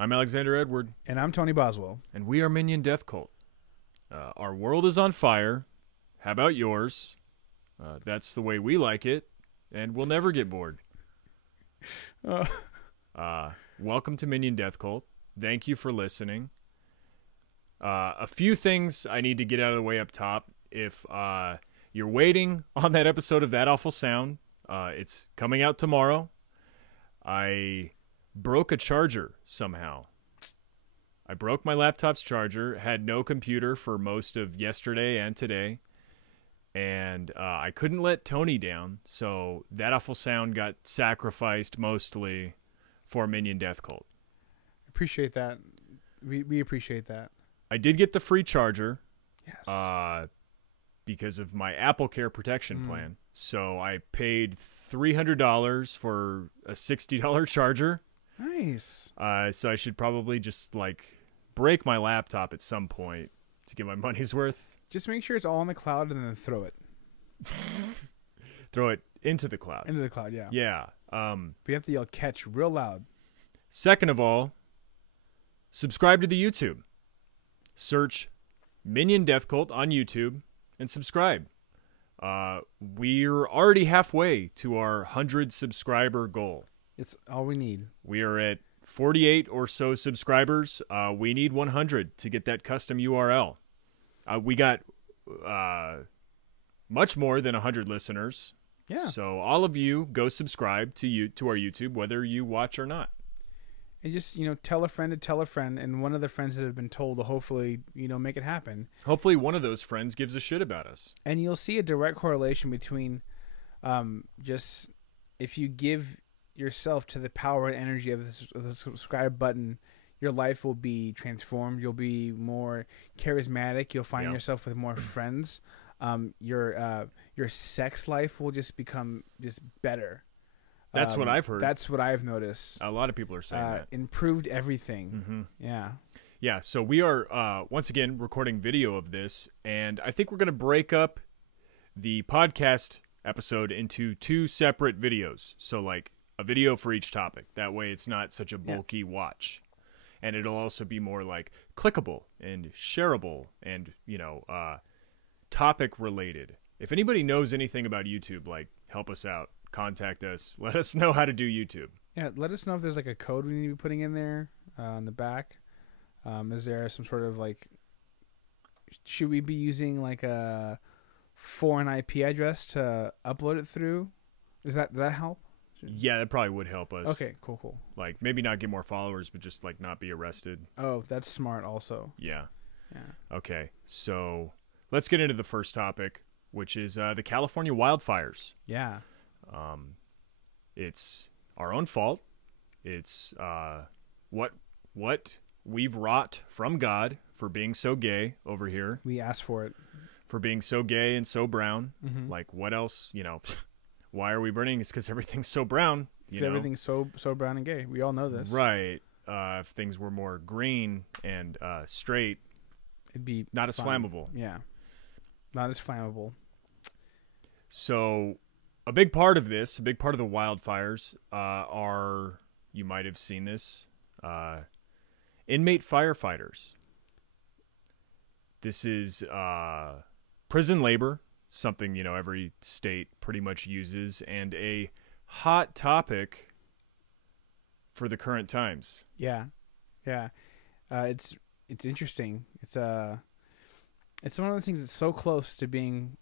I'm Alexander Edward. And I'm Tony Boswell. And we are Minion Death Cult. Our world is on fire. How about yours? That's the way we like it, and we'll never get bored. Welcome to Minion Death Cult. Thank you for listening. A few things I need to get out of the way up top. If you're waiting on that episode of That Awful Sound, it's coming out tomorrow. I broke a charger somehow. I broke my laptop's charger, had no computer for most of yesterday and today, and I couldn't let Tony down, so That Awful Sound got sacrificed mostly for Minion Death Cult. Appreciate that. We appreciate that. I did get the free charger. Yes. Because of my AppleCare protection plan. So I paid $300 for a $60 charger. Nice. So I should probably just break my laptop at some point to get my money's worth. Just make sure it's all in the cloud and then throw it. Throw it into the cloud. Into the cloud, yeah. Yeah. But you have to yell catch real loud. Second of all, subscribe to the YouTube. Search Minion Death Cult on YouTube and subscribe. We're already halfway to our 100 subscriber goal. It's all we need. We are at 48 or so subscribers. We need 100 to get that custom URL. We got much more than 100 listeners. Yeah. So all of you go subscribe to our YouTube, whether you watch or not. And just, tell a friend to tell a friend, and one of the friends that have been told will hopefully, make it happen. Hopefully one of those friends gives a shit about us. And you'll see a direct correlation between just if you give yourself to the power and energy of the subscribe button, your life will be transformed. You'll be more charismatic. You'll find yourself with more friends. Your sex life will just become just better. That's what I've heard. That's what I've noticed. A lot of people are saying that. Improved everything. Mm-hmm. Yeah. Yeah, so we are, once again, recording video of this, and I think we're going to break up the podcast episode into two separate videos. So, a video for each topic. That way it's not such a bulky watch. And it'll also be more, clickable and shareable and, topic-related. If anybody knows anything about YouTube, help us out. Contact us. Let us know how to do YouTube. Yeah, let us know if there's a code we need to be putting in there on the back. Is there some sort of should we be using a foreign IP address to upload it through? Does that help? Yeah, that probably would help us. Okay, cool. Maybe not get more followers, but just not be arrested. Oh, that's smart also. Yeah. Yeah. Okay, so let's get into the first topic, which is the California wildfires. Yeah. It's our own fault. It's what we've wrought from God for being so gay over here. We asked for it. For being so gay and so brown. Mm-hmm. What else? Why are we burning? It's because everything's so brown. Everything's so brown and gay. We all know this. Right. If things were more green and straight, it'd be not as flammable. Yeah. Not as flammable. So a big part of the wildfires are, you might have seen this, inmate firefighters. This is prison labor, something, every state pretty much uses, and a hot topic for the current times. Yeah. Yeah. It's interesting. It's one of those things that's so close to being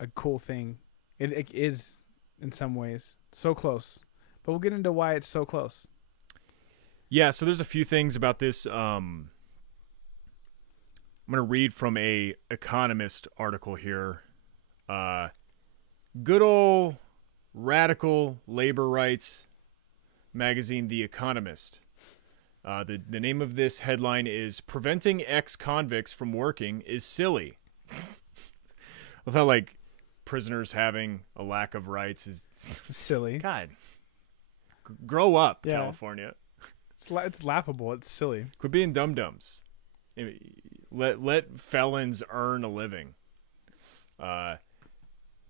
a cool thing. It is in some ways so close, but we'll get into why it's so close. Yeah, so there's a few things about this. I'm going to read from a Economist article here. Good old radical labor rights magazine, The Economist. The name of this headline is "Preventing Ex-Convicts from Working is Silly." I felt prisoners having a lack of rights is silly. God, grow up, Yeah. California. It's laughable. It's silly. Quit being dum-dums. Let felons earn a living.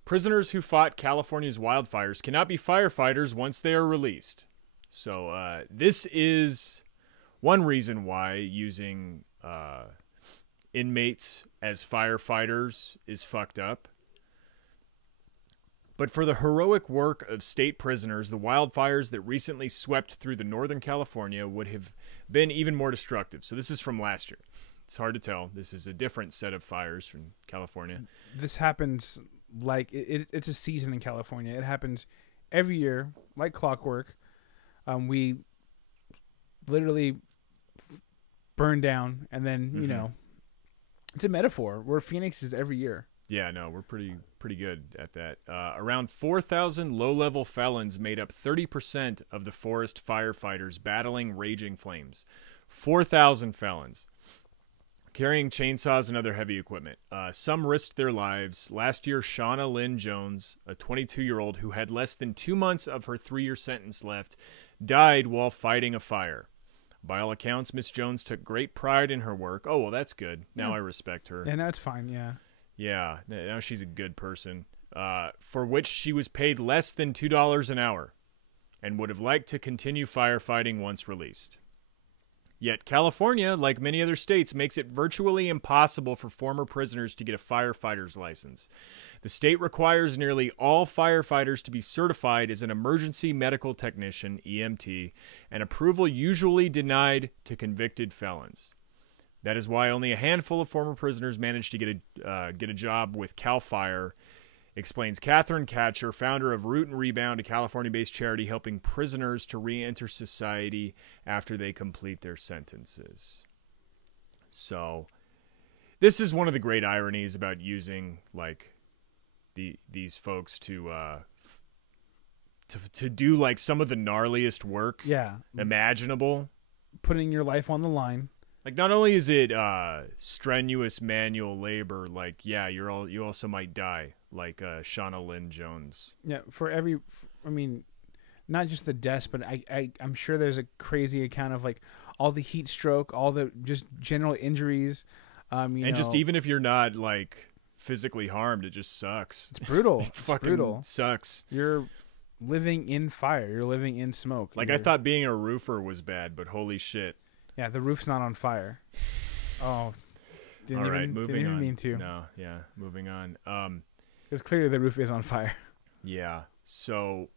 Prisoners who fought California's wildfires cannot be firefighters once they are released. So this is one reason why using inmates as firefighters is fucked up. But for the heroic work of state prisoners, the wildfires that recently swept through the Northern California would have been even more destructive. So this is from last year. It's hard to tell. This is a different set of fires from California. This happens like it's a season in California. It happens every year, like clockwork. We literally burn down, and then you know, it's a metaphor. We're Phoenixes every year. Yeah, no, we're pretty good at that. Around 4,000 low-level felons made up 30% of the forest firefighters battling raging flames. 4,000 felons carrying chainsaws and other heavy equipment. Some risked their lives. Last year, Shauna Lynn Jones, a 22-year-old who had less than 2 months of her 3-year sentence left, died while fighting a fire. By all accounts, Miss Jones took great pride in her work. Oh, well, that's good. Now I respect her. Yeah, now it's fine, yeah. Yeah, now she's a good person, for which she was paid less than $2 an hour and would have liked to continue firefighting once released. Yet California, like many other states, makes it virtually impossible for former prisoners to get a firefighter's license. The state requires nearly all firefighters to be certified as an emergency medical technician, EMT, and approval usually denied to convicted felons. That is why only a handful of former prisoners managed to get a job with CAL FIRE, explains Catherine Katcher, founder of Root and Rebound, a California-based charity helping prisoners to re-enter society after they complete their sentences. So, this is one of the great ironies about using like these folks to do like some of the gnarliest work imaginable, putting your life on the line. Like, not only is it strenuous manual labor, like, yeah, you also might die, like Shauna Lynn Jones. Yeah, I mean, not just the deaths, but I'm sure there's a crazy account of, like, all the heat stroke, all the just general injuries. Just even if you're not, like, physically harmed, it just sucks. It's brutal. It's fucking brutal. Sucks. You're living in fire. You're living in smoke. Like, I thought being a roofer was bad, but holy shit. Yeah, the roof's not on fire. Oh, didn't even mean to. No, yeah, moving on. Because clearly the roof is on fire. Yeah, so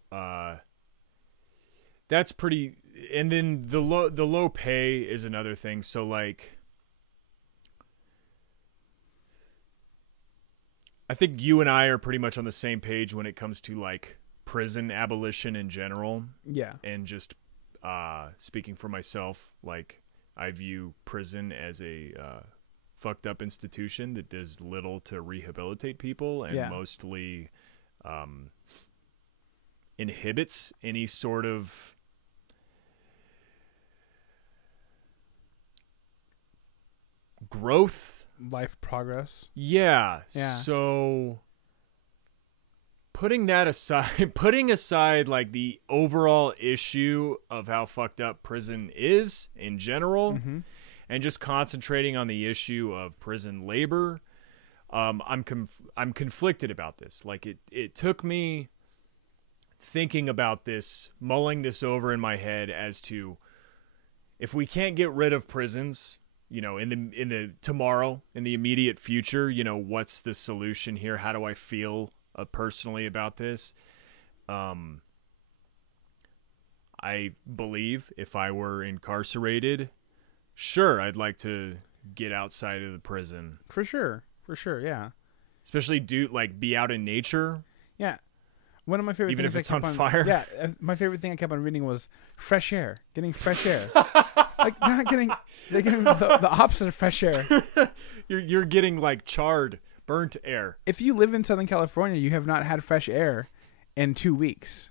that's pretty. And then the low pay is another thing. So like, I think you and I are pretty much on the same page when it comes to like prison abolition in general. Yeah, and just speaking for myself, like, I view prison as a fucked up institution that does little to rehabilitate people and mostly inhibits any sort of growth, life progress. Yeah. So putting aside like the overall issue of how fucked up prison is in general, and just concentrating on the issue of prison labor, I'm conflicted about this. Like, it took me thinking about this, mulling this over in my head as to, if we can't get rid of prisons, you know, in the tomorrow, in the immediate future, you know, what's the solution here? How do I feel personally about this? I believe if I were incarcerated, sure, I'd like to get outside of the prison. For sure, yeah. Especially be out in nature. Yeah. One of my favorite even things if it's on fire. Yeah, my favorite thing I kept on reading was fresh air. Getting fresh air. Like, they're getting the opposite of fresh air. You're getting like charred, burnt air. If you live in Southern California, you have not had fresh air in 2 weeks.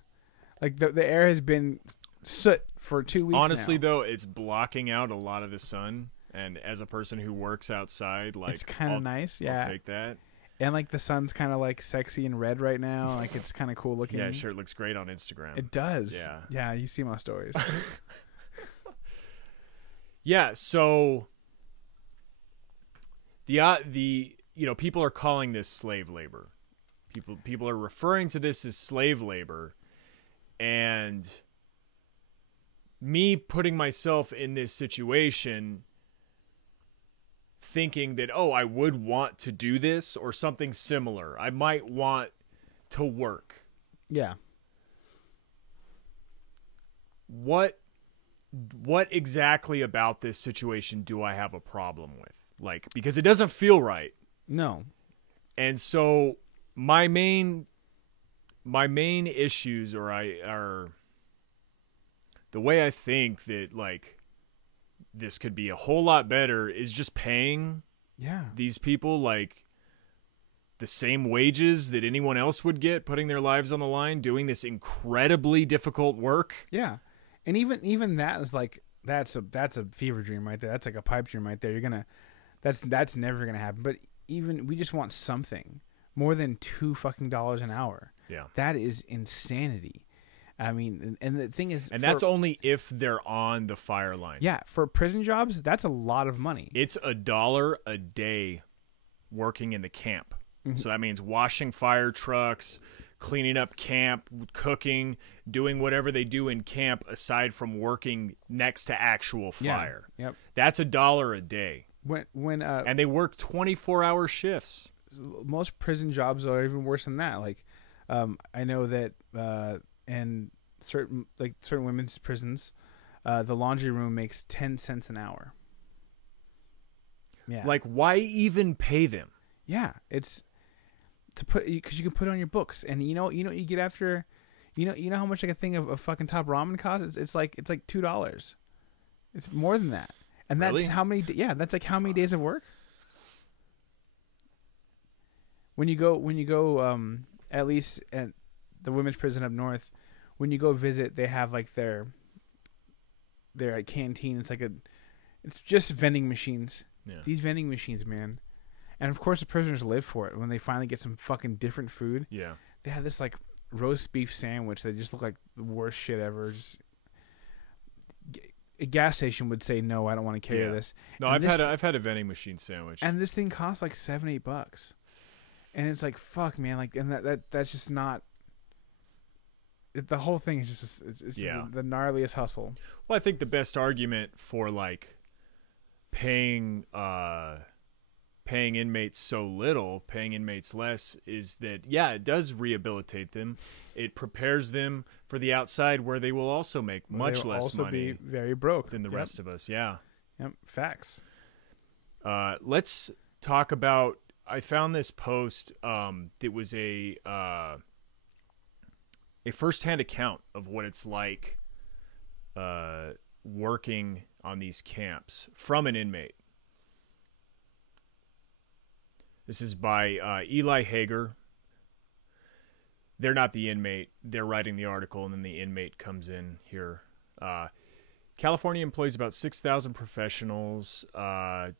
Like, the air has been soot for 2 weeks. Honestly, now. though, it's blocking out a lot of the sun. And as a person who works outside, like, it's kind of nice. Yeah, I'll take that. And like the sun's kind of like sexy and red right now. Like, it's kind of cool looking. Yeah, sure. It looks great on Instagram. It does. Yeah. Yeah, you see my stories. Yeah. So the you know, people are calling this slave labor. People are referring to this as slave labor, and me putting myself in this situation, thinking that, oh, I would want to do this or something similar. I might want to work. Yeah. What exactly about this situation do I have a problem with? Like, because it doesn't feel right. No. And so my main issues are the way I think that, like, this could be a whole lot better is just paying these people like the same wages that anyone else would get, putting their lives on the line, doing this incredibly difficult work. Yeah. And even that is like, that's a fever dream right there. That's like a pipe dream right there. That's never gonna happen. But even we just want something more than $2 an hour. Yeah, that is insanity. I mean, and the thing is, that's only if they're on the fire line. Yeah, for prison jobs, that's a lot of money. It's $1 a day working in the camp. So that means washing fire trucks, cleaning up camp, cooking, doing whatever they do in camp aside from working next to actual fire. Yeah. Yep. That's $1 a day. And they work 24-hour shifts. Most prison jobs are even worse than that. Like, I know that in certain women's prisons, the laundry room makes 10 cents an hour. Yeah. Like, why even pay them? Yeah, it's to put, because you can put it on your books, and you know you get after, you know how much like a thing of fucking top ramen costs. It's like $2. It's more than that, and really? That's how many. Yeah, that's like how many days of work. When you go, at least at the women's prison up north, when you go visit, they have like their canteen. It's just vending machines. Yeah. These vending machines, man. And of course the prisoners live for it. When they finally get some fucking different food, yeah, they have this like roast beef sandwich that just look like the worst shit ever. Just a gas station would say no, I don't want to carry this. No, and I've had a vending machine sandwich, and this thing costs like $7-8, and it's like, fuck, man, like, and that's just not. The whole thing is just it's the gnarliest hustle. Well, I think the best argument for like paying inmates so little, paying inmates less, is that, yeah, it does rehabilitate them. It prepares them for the outside, where they will also make much less also money, be very broke than the rest of us. Yeah. Yep. Facts. Let's talk about. I found this post. That was a first-hand account of what it's like working on these camps from an inmate. This is by Eli Hager. They're not the inmate. They're writing the article, and then the inmate comes in here. California employs about 6,000 professionals. They're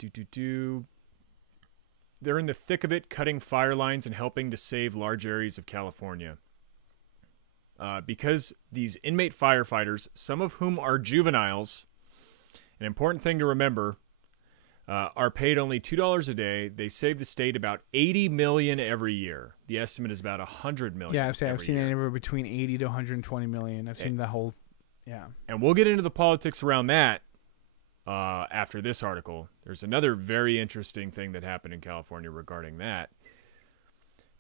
in the thick of it, cutting fire lines and helping to save large areas of California. Because these inmate firefighters, some of whom are juveniles, an important thing to remember, are paid only $2 a day. They save the state about $80 million every year. The estimate is about $100 million. Yeah, I've seen anywhere between 80 to 120 million. I've seen the whole, yeah. And we'll get into the politics around that after this article. There's another very interesting thing that happened in California regarding that.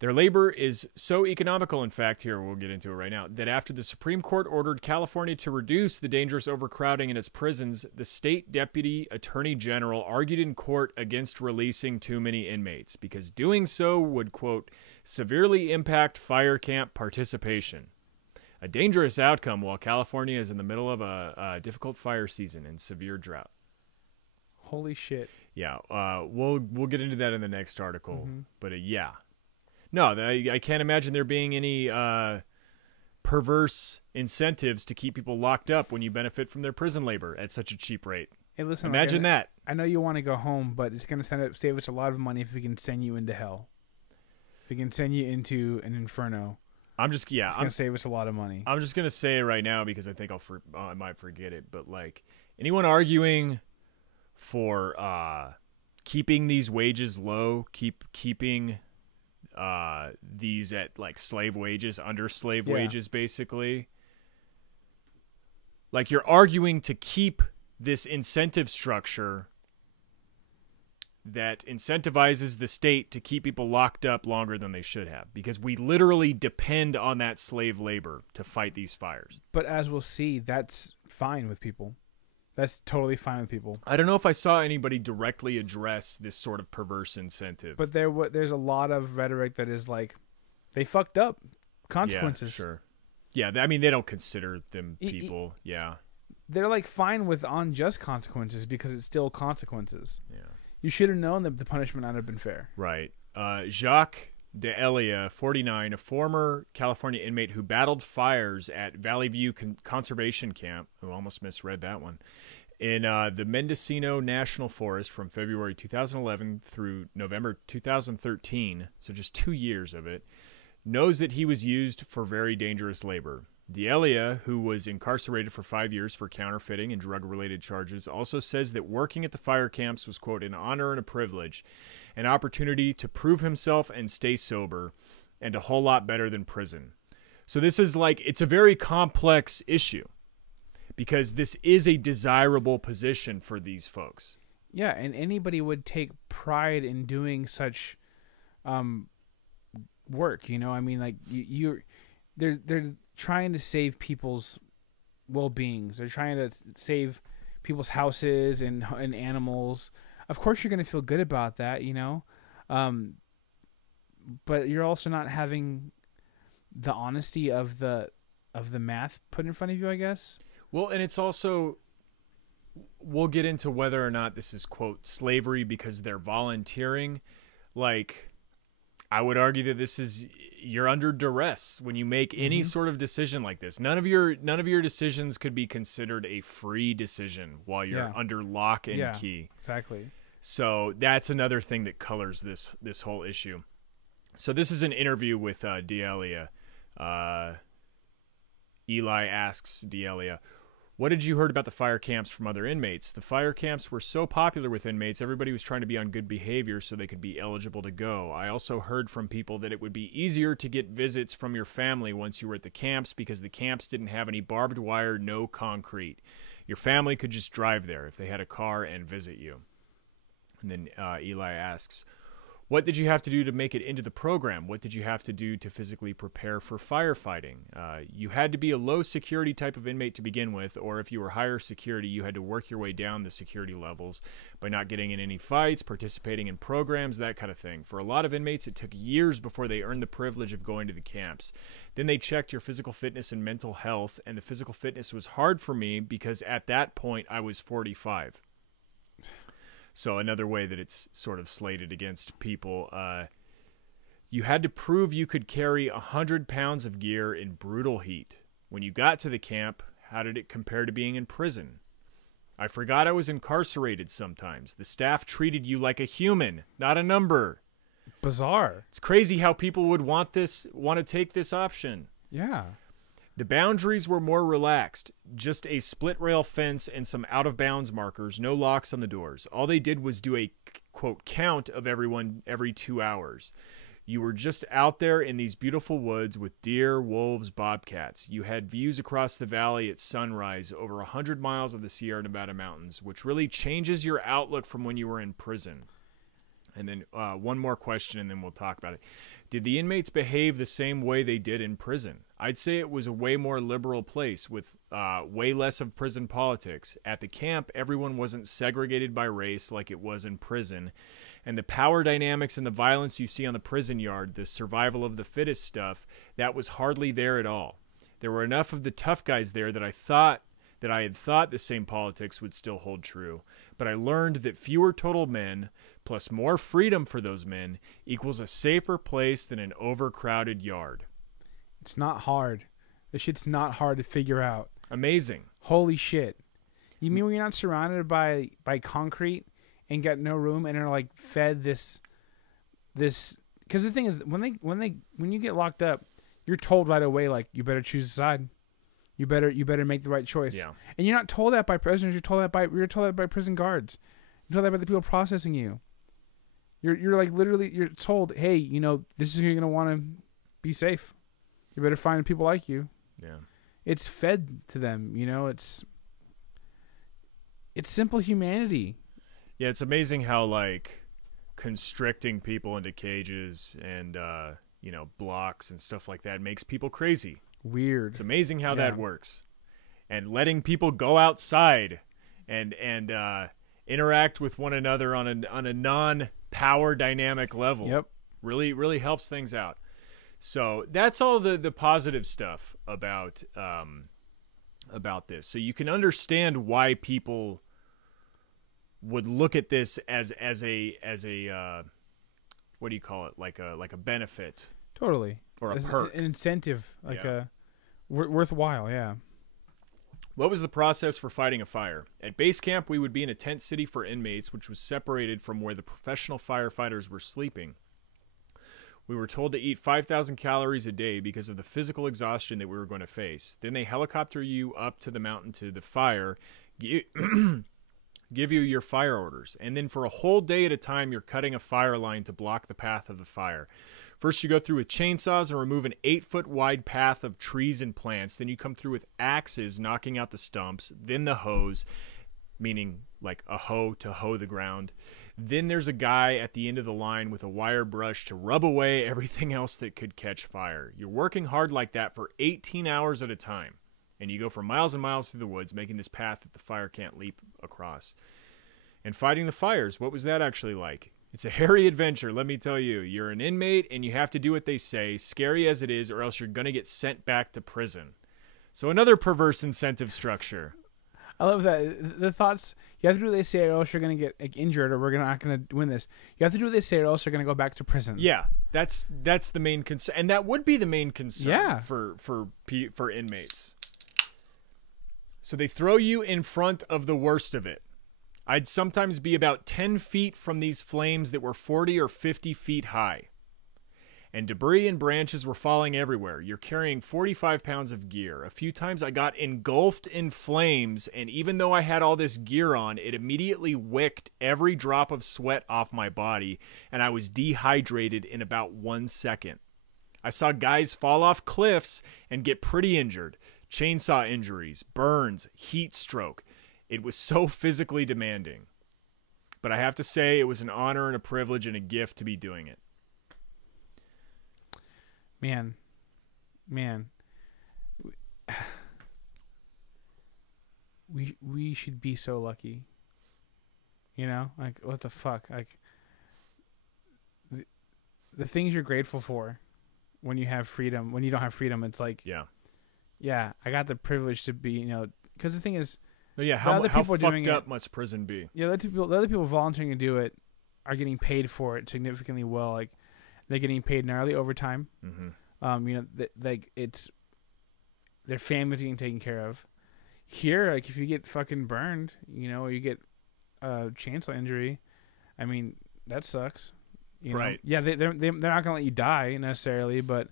Their labor is so economical, in fact, here, we'll get into it right now, that after the Supreme Court ordered California to reduce the dangerous overcrowding in its prisons, the state deputy attorney general argued in court against releasing too many inmates, because doing so would, quote, severely impact fire camp participation. A dangerous outcome while California is in the middle of a difficult fire season and severe drought. Holy shit. Yeah, we'll get into that in the next article, but yeah. No, I can't imagine there being any perverse incentives to keep people locked up when you benefit from their prison labor at such a cheap rate. Hey, listen, imagine that. I know you want to go home, but it's going to save us a lot of money if we can send you into hell. If we can send you into an inferno. It's going to save us a lot of money. I'm just going to say it right now because I think I might forget it. But like anyone arguing for keeping these wages low, keeping these at like slave wages, under slave wages, basically, Like, you're arguing to keep this incentive structure that incentivizes the state to keep people locked up longer than they should have, because we literally depend on that slave labor to fight these fires. But as we'll see, that's fine with people. That's totally fine with people. I don't know if I saw anybody directly address this sort of perverse incentive. But there's a lot of rhetoric that is like, they fucked up. Consequences. Yeah, sure. Yeah, I mean, they don't consider them people. Yeah. They're like fine with unjust consequences because it's still consequences. Yeah. You should have known that the punishment might have been fair. Right. Jacques D'Elia, 49, a former California inmate who battled fires at Valley View Conservation Camp, who almost misread that one, in the Mendocino National Forest from February 2011 through November 2013, so just 2 years of it, knows that he was used for very dangerous labor. D'Elia, who was incarcerated for 5 years for counterfeiting and drug-related charges, also says that working at the fire camps was, quote, an honor and a privilege, an opportunity to prove himself and stay sober, and a whole lot better than prison. So this is like, it's a very complex issue because this is a desirable position for these folks. Yeah, and anybody would take pride in doing such work, you know? I mean, like, they're trying to save people's well-beings. They're trying to save people's houses and animals. Of course you're going to feel good about that, you know? But you're also not having the honesty of the math put in front of you, I guess. Well, and it's also, we'll get into whether or not this is, quote, slavery because they're volunteering. Like, I would argue that this is, you're under duress when you make any sort of decision like this. None of your decisions could be considered a free decision while you're under lock and key. Exactly. So that's another thing that colors this whole issue. So this is an interview with D'Elia. Eli asks D'Elia, what did you heard about the fire camps from other inmates? The fire camps were so popular with inmates, everybody was trying to be on good behavior so they could be eligible to go. I also heard from people that it would be easier to get visits from your family once you were at the camps because the camps didn't have any barbed wire, no concrete. Your family could just drive there if they had a car and visit you. And then Eli asks, what did you have to do to make it into the program? What did you have to do to physically prepare for firefighting? You had to be a low security type of inmate to begin with, or if you were higher security, you had to work your way down the security levels by not getting in any fights, participating in programs, that kind of thing. For a lot of inmates, it took years before they earned the privilege of going to the camps. Then they checked your physical fitness and mental health, and the physical fitness was hard for me because at that point, I was 45. So another way that it's sort of slated against people, you had to prove you could carry 100 pounds of gear in brutal heat. When you got to the camp, how did it compare to being in prison? I forgot I was incarcerated sometimes. The staff treated you like a human, not a number. Bizarre. It's crazy how people would want to take this option. Yeah. The boundaries were more relaxed, just a split rail fence and some out-of-bounds markers, no locks on the doors. All they did was do a, quote, count of everyone every 2 hours. You were just out there in these beautiful woods with deer, wolves, bobcats. You had views across the valley at sunrise over 100 miles of the Sierra Nevada mountains, which really changes your outlook from when you were in prison. And then one more question, and then we'll talk about it. Did the inmates behave the same way they did in prison? I'd say it was a way more liberal place with way less of prison politics. At the camp, everyone wasn't segregated by race like it was in prison. And the power dynamics and the violence you see on the prison yard, the survival of the fittest stuff, that was hardly there at all. There were enough of the tough guys there that I had thought the same politics would still hold true. But I learned that fewer total men, plus more freedom for those men, equals a safer place than an overcrowded yard. It's not hard. This shit's not hard to figure out. Amazing. Holy shit. You mean when you're not surrounded by concrete and got no room and are like fed this because the thing is when you get locked up, you're told right away, like, you better choose a side. You better make the right choice. Yeah. And you're not told that by prisoners. You're told that by prison guards. You're told that by the people processing you. You're like literally you're told, hey, you know, this is who you're gonna want to be safe. You better find people like you. Yeah. it's fed to them. You know, it's simple humanity. Yeah, it's amazing how like constricting people into cages and blocks and stuff like that makes people crazy. Weird. It's amazing how that works. And letting people go outside and interact with one another on a non-power dynamic level. Yep. Really helps things out. So that's all the positive stuff about this. So you can understand why people would look at this as a what do you call it, like a benefit, totally, or a as perk, an incentive, like worthwhile. Yeah. What was the process for fighting a fire? At base camp, we would be in a tent city for inmates, which was separated from where the professional firefighters were sleeping. We were told to eat 5,000 calories a day because of the physical exhaustion that we were going to face. Then they helicopter you up to the mountain to the fire, give you your fire orders. And then for a whole day at a time, you're cutting a fire line to block the path of the fire. First, you go through with chainsaws and remove an 8-foot wide path of trees and plants. Then you come through with axes, knocking out the stumps. Then the hose, meaning like a hoe to hoe the ground. Then there's a guy at the end of the line with a wire brush to rub away everything else that could catch fire. You're working hard like that for 18 hours at a time. And you go for miles and miles through the woods, making this path that the fire can't leap across. And fighting the fires, what was that actually like? It's a hairy adventure, let me tell you. You're an inmate, and you have to do what they say, scary as it is, or else you're going to get sent back to prison. So another perverse incentive structure. I love that. The thoughts, you have to do what they say, or else you're going to get injured, or we're not going to win this. You have to do what they say, or else you're going to go back to prison. Yeah, that's the main concern. And that would be the main concern for inmates. So they throw you in front of the worst of it. I'd sometimes be about 10 feet from these flames that were 40 or 50 feet high. And debris and branches were falling everywhere. You're carrying 45 pounds of gear. A few times I got engulfed in flames, and even though I had all this gear on, it immediately wicked every drop of sweat off my body, and I was dehydrated in about 1 second. I saw guys fall off cliffs and get pretty injured. Chainsaw injuries, burns, heat stroke. It was so physically demanding. But I have to say, it was an honor and a privilege and a gift to be doing it. Man. We should be so lucky. You know? Like, what the fuck? Like, the things you're grateful for when you have freedom, when you don't have freedom, it's like, yeah, I got the privilege to be, because the thing is, how fucked up must prison be? Yeah, the other people volunteering to do it are getting paid for it significantly well. Like, they're getting paid gnarly overtime. Mm-hmm. It's their family's getting taken care of. Here, like, if you get fucking burned, or you get a chainsaw injury, I mean, that sucks. Right? Yeah, they're not gonna let you die necessarily, but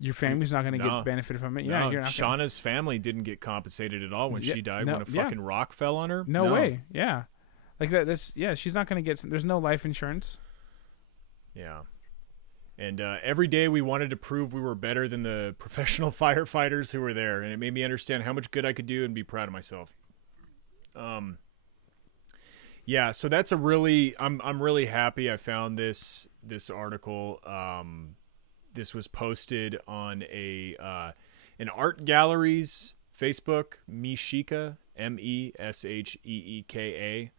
your family's not going to get benefit from it. Yeah, Shauna's family didn't get compensated at all when she died when a fucking rock fell on her. No way. Yeah, like that. She's not going to get. There's no life insurance. Yeah, and every day we wanted to prove we were better than the professional firefighters who were there, and it made me understand how much good I could do and be proud of myself. Yeah, so that's I'm really happy I found this article. This was posted on an art gallery's Facebook, Mesheeka, Mesheeka,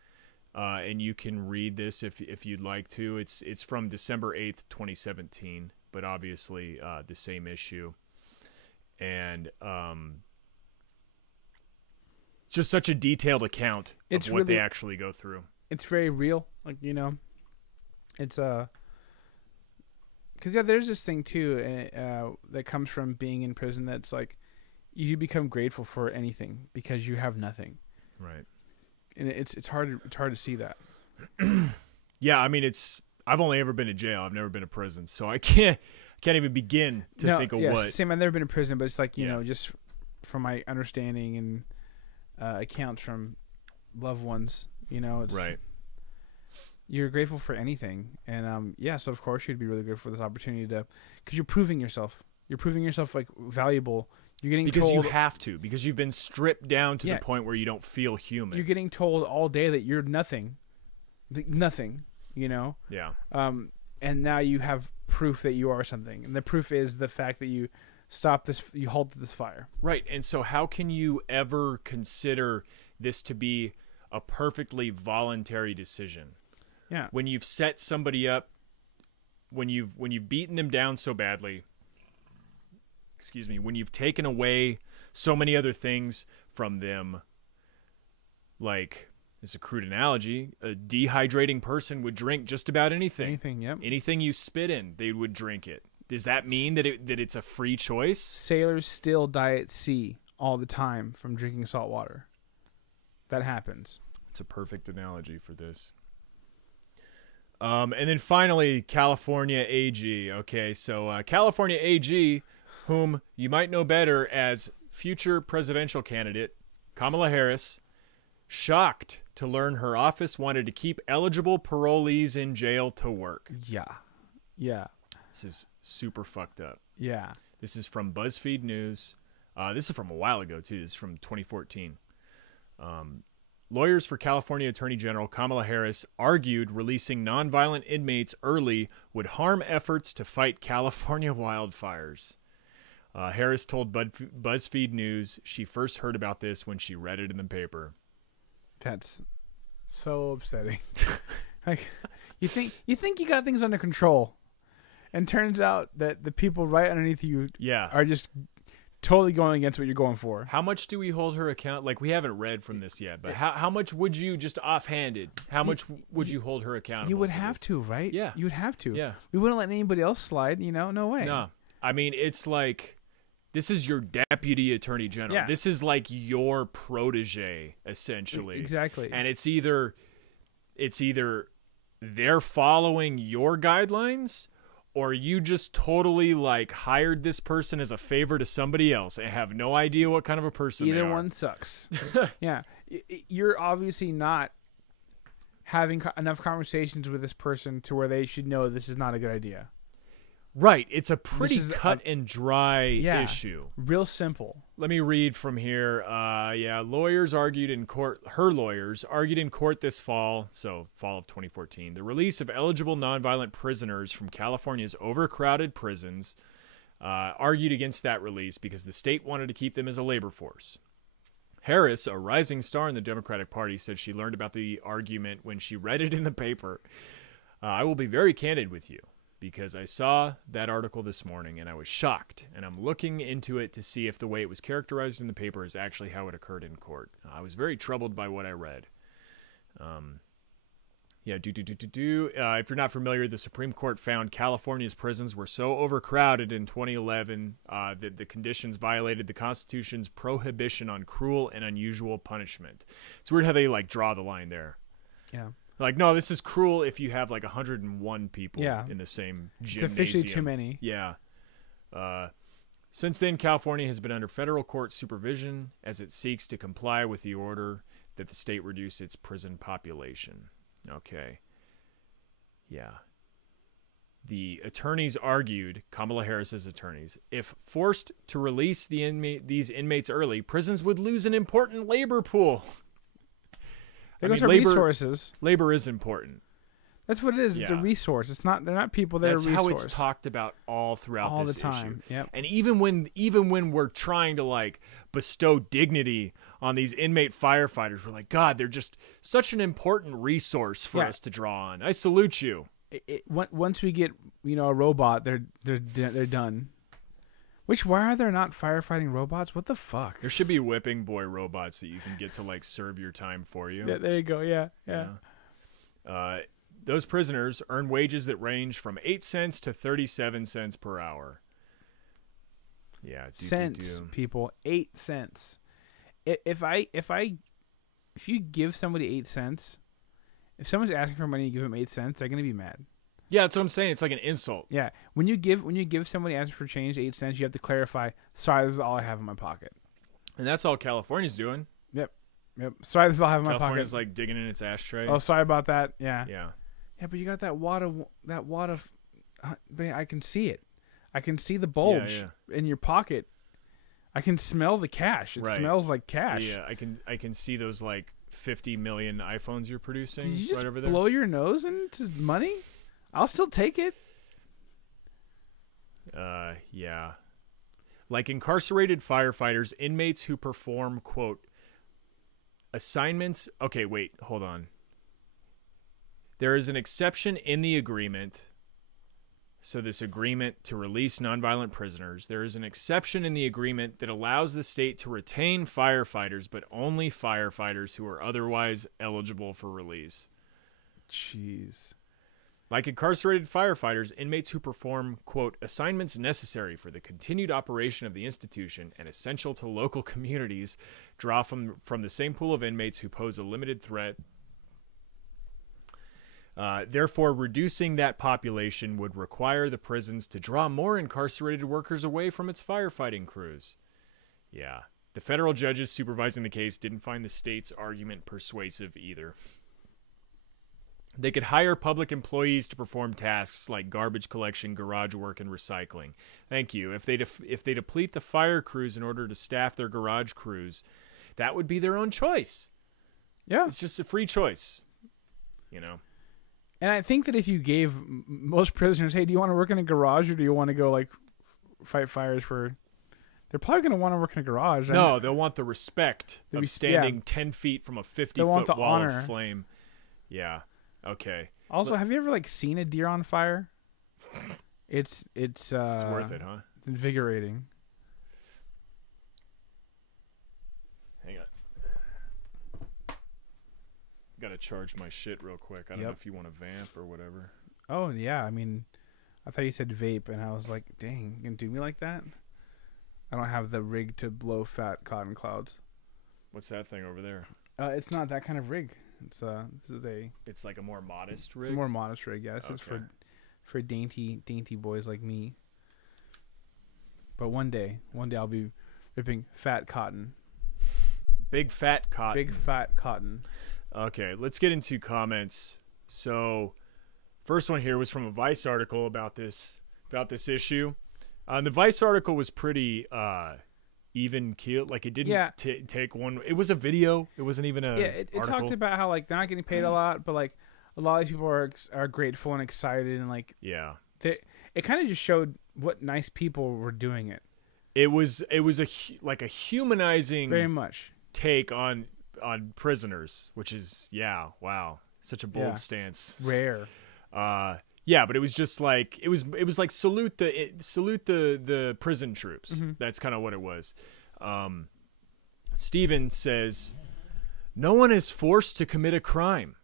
and you can read this if you'd like to. It's from December 8th, 2017, but obviously the same issue, and it's just such a detailed account of what they actually go through. It's very real, like it's because there's this thing too that comes from being in prison. That's like you become grateful for anything because you have nothing, right? And it's hard to see that. Yeah, I mean I've only ever been to jail. I've never been to prison, so I can't even begin to think of what. Same. I've never been to prison, but it's like just from my understanding and accounts from loved ones, it's right. You're grateful for anything, and so of course you'd be really grateful for this opportunity because you're proving yourself. You're proving yourself like valuable. You're getting because told you have to, because you've been stripped down to Yeah. the point where you don't feel human. you're getting told all day that you're nothing, nothing. You know. Yeah. And now you have proof that you are something, and the proof is the fact that you halted this fire. Right. And so how can you ever consider this to be a perfectly voluntary decision? Yeah. When you've set somebody up, when you've beaten them down so badly, when you've taken away so many other things from them, like, it's a crude analogy, a dehydrating person would drink just about anything. Anything, yep. Anything you spit in, they would drink it. Does that mean that it's a free choice? Sailors still die at sea all the time from drinking salt water. That happens. It's a perfect analogy for this. And then finally, California AG. Okay, so California AG, whom you might know better as future presidential candidate Kamala Harris, shocked to learn her office wanted to keep eligible parolees in jail to work. Yeah. Yeah. This is super fucked up. Yeah. This is from BuzzFeed News. This is from a while ago, too. This is from 2014. Lawyers for California Attorney General Kamala Harris argued releasing nonviolent inmates early would harm efforts to fight California wildfires. Harris told BuzzFeed News she first heard about this when she read it in the paper. That's so upsetting. Like, you think you got things under control, and turns out that the people right underneath you are just totally going against what you're going for. How much do we hold her account? Like, we haven't read from this yet, but how much would you, just offhanded, how much would you hold her accountable? You would have to, right? Yeah. You would have to. Yeah. We wouldn't let anybody else slide, no way. No. I mean, it's like, this is your deputy attorney general. Yeah. This is like your protege, essentially. Exactly. And it's either they're following your guidelines, or you just totally like hired this person as a favor to somebody else and have no idea what kind of a person they are. Either one sucks. Yeah. You're obviously not having enough conversations with this person to where they should know this is not a good idea. Right. It's a pretty cut and dry issue. Real simple. Let me read from here. Lawyers argued in court. Her lawyers argued in court this fall, so fall of 2014, the release of eligible nonviolent prisoners from California's overcrowded prisons. Argued against that release because the state wanted to keep them as a labor force. Harris, a rising star in the Democratic Party, said she learned about the argument when she read it in the paper. I will be very candid with you, because I saw that article this morning and I was shocked, and I'm looking into it to see if the way it was characterized in the paper is actually how it occurred in court. I was very troubled by what I read. If you're not familiar, the Supreme Court found California's prisons were so overcrowded in 2011 that the conditions violated the Constitution's prohibition on cruel and unusual punishment. It's weird how they like draw the line there. Yeah. Like, no, this is cruel if you have like 101 people in the same gymnasium. It's officially too many. Yeah. Since then, California has been under federal court supervision as it seeks to comply with the order that the state reduce its prison population. Okay. Yeah. The attorneys argued, Kamala Harris's attorneys, if forced to release these inmates early, prisons would lose an important labor pool. Resources. Labor is important. That's what it is. It's a resource. It's not. They're not people. They're a resource. That's how it's talked about all throughout this the time. issue. Yep. And even when we're trying to like bestow dignity on these inmate firefighters, we're like, God, they're just such an important resource for us to draw on. I salute you. Once we get a robot, they're done. Why are there not firefighting robots? What the fuck? There should be whipping boy robots that you can get to like serve your time for you. Yeah, there you go. Yeah. Those prisoners earn wages that range from 8 cents to 37 cents per hour. Yeah, cents, people, 8 cents. If you give somebody 8 cents, if someone's asking for money, you give them 8 cents, they're gonna be mad. Yeah, that's what I'm saying. It's like an insult. Yeah, when you give somebody asking for change 8 cents, you have to clarify. Sorry, this is all I have in my pocket. And that's all California's doing. Yep. Sorry, this is all I have in my pocket. California's like digging in its ashtray. Oh, sorry about that. Yeah. Yeah. Yeah, but you got that wad of I can see it. I can see the bulge in your pocket. I can smell the cash. It Right. smells like cash. Yeah, I can see those like 50 million iPhones you're producing Did you just right over there. blow your nose into money? I'll still take it. Yeah. Like incarcerated firefighters, inmates who perform, quote, assignments. Okay, wait, hold on. There is an exception in the agreement. So this agreement to release nonviolent prisoners, there is an exception in the agreement that allows the state to retain firefighters, but only firefighters who are otherwise eligible for release. Jeez. Like incarcerated firefighters, inmates who perform, quote, assignments necessary for the continued operation of the institution and essential to local communities draw from the same pool of inmates who pose a limited threat. Therefore, reducing that population would require the prisons to draw more incarcerated workers away from its firefighting crews. Yeah. The federal judges supervising the case didn't find the state's argument persuasive either. They could hire public employees to perform tasks like garbage collection, garage work, and recycling. Thank you. If they deplete the fire crews in order to staff their garage crews, that would be their own choice. Yeah. It's just a free choice, you know. And I think that if you gave most prisoners, hey, do you want to work in a garage or do you want to go like fight fires for? They're probably going to want to work in a garage. No, they'll want the respect They'll of be- standing yeah. 10 feet from a They'll want 50-foot the wall honor. of flame. Yeah. Okay. Also, have you ever like seen a deer on fire? It's It's worth it, huh? It's invigorating. Hang on. Gotta charge my shit real quick. I don't know if you want a vamp or whatever. Oh yeah, I mean, I thought you said vape, and I was like, dang, you can do me like that? I don't have the rig to blow fat cotton clouds. What's that thing over there? It's not that kind of rig. It's this is a. It's like a more modest rig. It's a more modest rig. Yeah, this is Okay. for dainty boys like me. But one day I'll be ripping fat cotton. Big fat cotton. Big fat cotton. Okay, let's get into comments. So, first one here was from a Vice article about this issue. The Vice article was pretty even keeled. Like it didn't take one. It was a video. It wasn't even a It talked about how like they're not getting paid a lot, but like a lot of these people are grateful and excited, and like it kind of just showed what nice people were doing it. It was a humanizing Very much take on prisoners, which is wow, such a bold stance. Rare. But it was just like it was like salute the prison troops. Mm-hmm. That's kind of what it was. Steven says, no one is forced to commit a crime.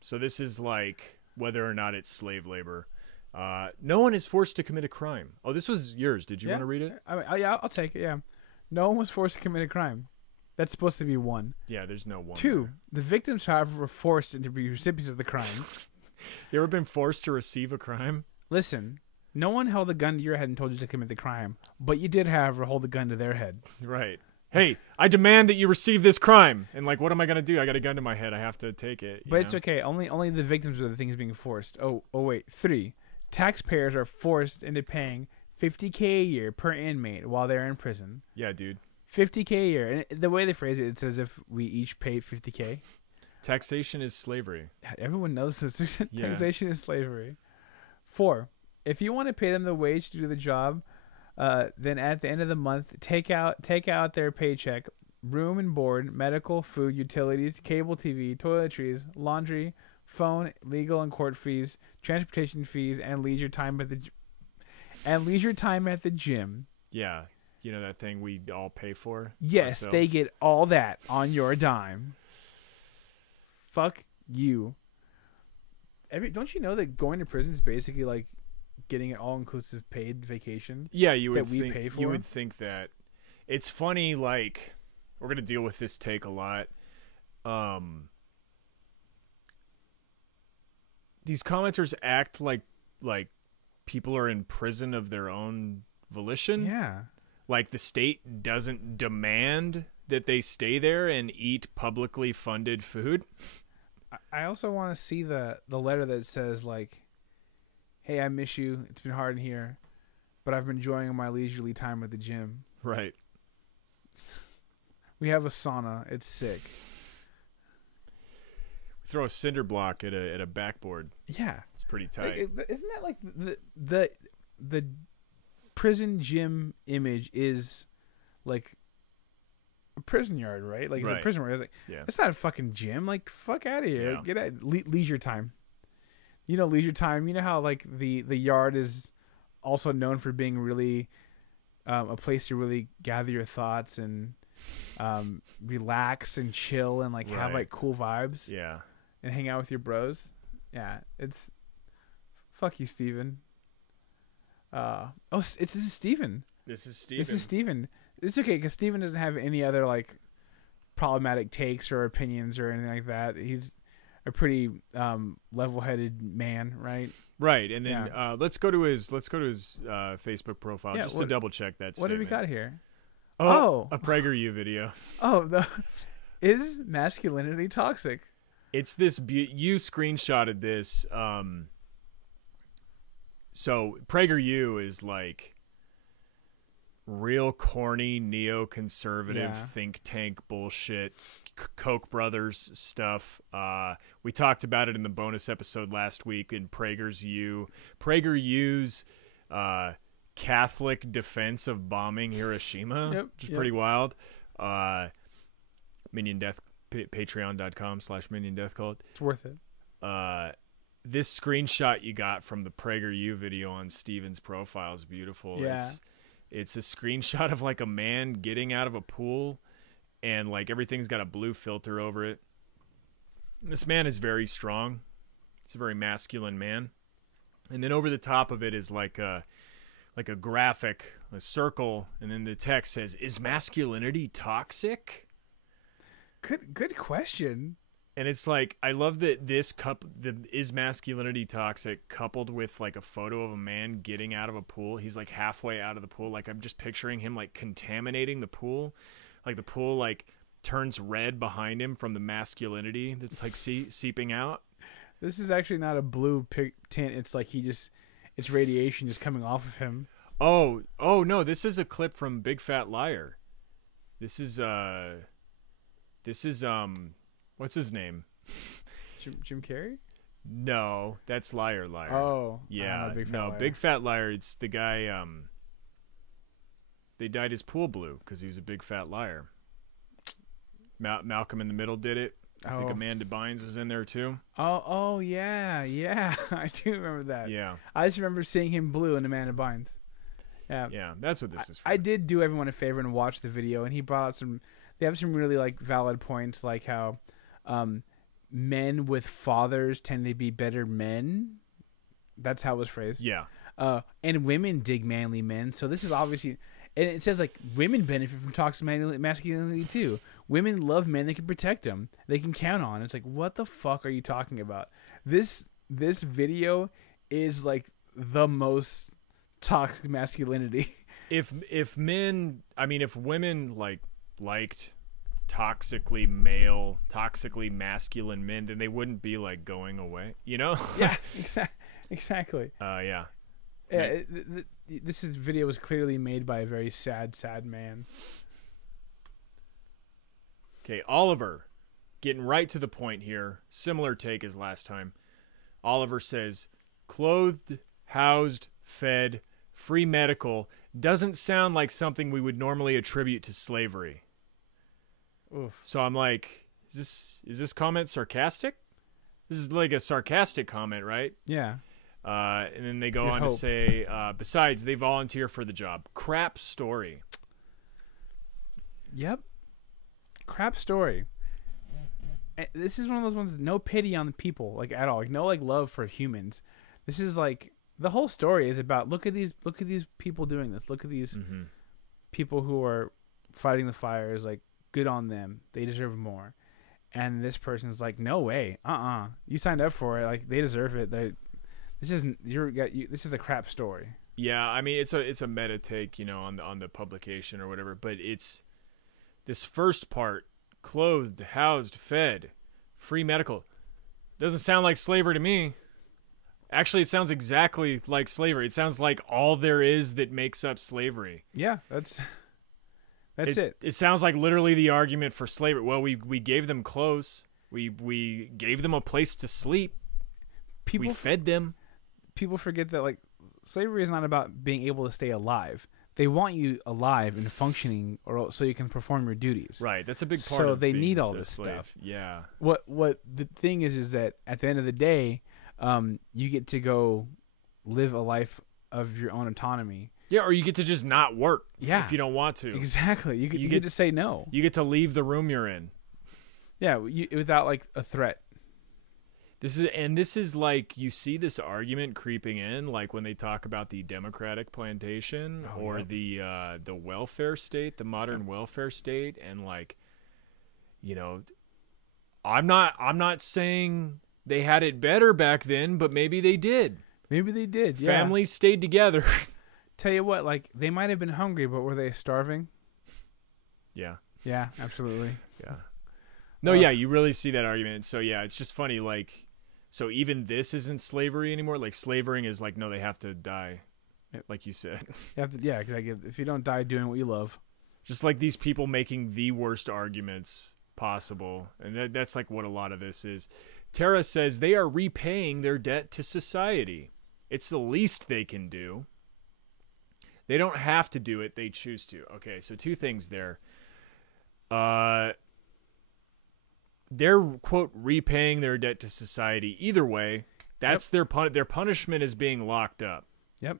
So this is like whether or not it's slave labor. No one is forced to commit a crime. Oh, this was yours. Did you want to read it? I'll take it. Yeah, no one was forced to commit a crime. That's supposed to be one. Yeah, there's no one. 2, the victims, however, were forced to be recipients of the crime. You ever been forced to receive a crime? Listen, no one held a gun to your head and told you to commit the crime, but you did, however, hold a gun to their head. Right. Hey, I demand that you receive this crime. And like, what am I gonna do? I got a gun to my head. I have to take it. But it's okay. Only the victims are the things being forced. Oh wait. 3, taxpayers are forced into paying $50K a year per inmate while they're in prison. Yeah, dude. $50K a year, and the way they phrase it, it's as if we each paid $50K. Taxation is slavery. Everyone knows this. Yeah. Taxation is slavery. 4, if you want to pay them the wage to do the job, then at the end of the month, take out their paycheck, room and board, medical, food, utilities, cable TV, toiletries, laundry, phone, legal and court fees, transportation fees, and leisure time at the gym. Yeah. You know that thing we all pay for? Yes, ourselves? they get all that on your dime. Fuck you. Don't you know that going to prison is basically like getting an all-inclusive paid vacation? Yeah, you would that we think, pay for? You would think that. It's funny, like, we're going to deal with this take a lot. These commenters act like people are in prison of their own volition. Yeah. Like the state doesn't demand that they stay there and eat publicly funded food. I also want to see the letter that says like, hey, I miss you. It's been hard in here, but I've been enjoying my leisurely time at the gym. Right. We have a sauna. It's sick. Throw a cinder block at a backboard. Yeah, it's pretty tight. Like, isn't that like the prison gym image is like a prison yard, right? Like it's a prison yard. It's like, yeah, it's not a fucking gym. Like, fuck out of here. Yeah. Get at leisure time. You know, leisure time. You know how like the yard is also known for being really a place to really gather your thoughts and relax and chill and like have like cool vibes. Yeah. And hang out with your bros. Yeah, it's fuck you, Steven. This is Steven. This is Steven. It's okay because Steven doesn't have any other like problematic takes or opinions or anything like that. He's a pretty level-headed man, right? Right, and then let's go to his Facebook profile just to double check that. What do we got here? Oh, a PragerU video. Is masculinity toxic? It's this. You screenshotted this. So PragerU is like real corny neoconservative think tank bullshit, Koch brothers stuff. We talked about it in the bonus episode last week in PragerU's Catholic defense of bombing Hiroshima, which is pretty wild. Minion Death. Patreon.com/Minion Death Cult. It's worth it. This screenshot you got from the PragerU video on Steven's profile is beautiful. Yeah. It's a screenshot of like a man getting out of a pool and like everything's got a blue filter over it. And this man is very strong. He's a very masculine man. And then over the top of it is like a graphic, a circle, and then the text says, "Is masculinity toxic?" Good question. And it's like, I love that the is masculinity toxic coupled with like a photo of a man getting out of a pool. He's like halfway out of the pool. Like I'm just picturing him like contaminating the pool. Like the pool like turns red behind him from the masculinity that's like seeping out. This is actually not a blue tint. It's like it's radiation just coming off of him. Oh no, this is a clip from Big Fat Liar. This is what's his name? Jim Carrey? No, that's Liar. Oh, yeah, Liar. Big Fat Liar. It's the guy. They dyed his pool blue because he was a big fat liar. Malcolm in the Middle did it. I think Amanda Bynes was in there too. Oh yeah. I do remember that. Yeah, I just remember seeing him blue in Amanda Bynes. Yeah, that's what this is for. I did do everyone a favor and watch the video, and he brought out some. They have some really like valid points, like how men with fathers tend to be better men. That's how it was phrased. Yeah. And women dig manly men. So this is obviously, and it says like women benefit from toxic masculinity too. Women love men; they can protect them, they can count on. It's like, what the fuck are you talking about? This video is like the most toxic masculinity. If women liked toxically masculine men, then they wouldn't be like going away, you know? Yeah, exactly. Yeah. This video was clearly made by a very sad man. Okay, Oliver, getting right to the point here. Similar take as last time. Oliver says, clothed, housed, fed, free medical doesn't sound like something we would normally attribute to slavery. Oof. So I'm like, is this comment sarcastic? This is like a sarcastic comment, right? Yeah. And then they go on to say, besides, they volunteer for the job. Crap story. Yep. Crap story. This is one of those ones, no pity on the people, like at all. Like no like love for humans. This is like the whole story is about look at these people doing this. Look at these people who are fighting the fires, like good on them. They deserve more. And this person's like, no way. You signed up for it. Like they deserve it. This is a crap story. Yeah, I mean it's a meta take, on the publication or whatever, but it's this first part, clothed, housed, fed, free medical. Doesn't sound like slavery to me. Actually, it sounds exactly like slavery. It sounds like all there is that makes up slavery. Yeah, That's it. It sounds like literally the argument for slavery. Well, we gave them clothes. We gave them a place to sleep. We fed them. People forget that like slavery is not about being able to stay alive. They want you alive and functioning, or so you can perform your duties. Right. That's a big part. So of they being need all a this slave. stuff. Yeah. What the thing is that at the end of the day, you get to go live a life of your own autonomy. Yeah, or you get to just not work. Yeah. If you don't want to. Exactly. You get to say no. You get to leave the room you're in. Yeah, without like a threat. This is like, you see this argument creeping in, like when they talk about the democratic plantation or the welfare state, the modern welfare state, and like, you know, I'm not saying they had it better back then, but maybe they did. Maybe they did. Yeah. Families stayed together. Tell you what, like they might have been hungry, but were they starving? Yeah. Yeah, absolutely. Yeah. No, yeah, you really see that argument. So yeah, it's just funny, like, so even this isn't slavery anymore. Like slavering is like, no, they have to die, like you said. You have to, yeah, because if you don't die doing what you love, just like these people making the worst arguments possible, and that's like what a lot of this is. Tara says they are repaying their debt to society. It's the least they can do. They don't have to do it; they choose to. Okay, so two things there. They're, quote, repaying their debt to society. Either way, that's their punishment is being locked up. Yep.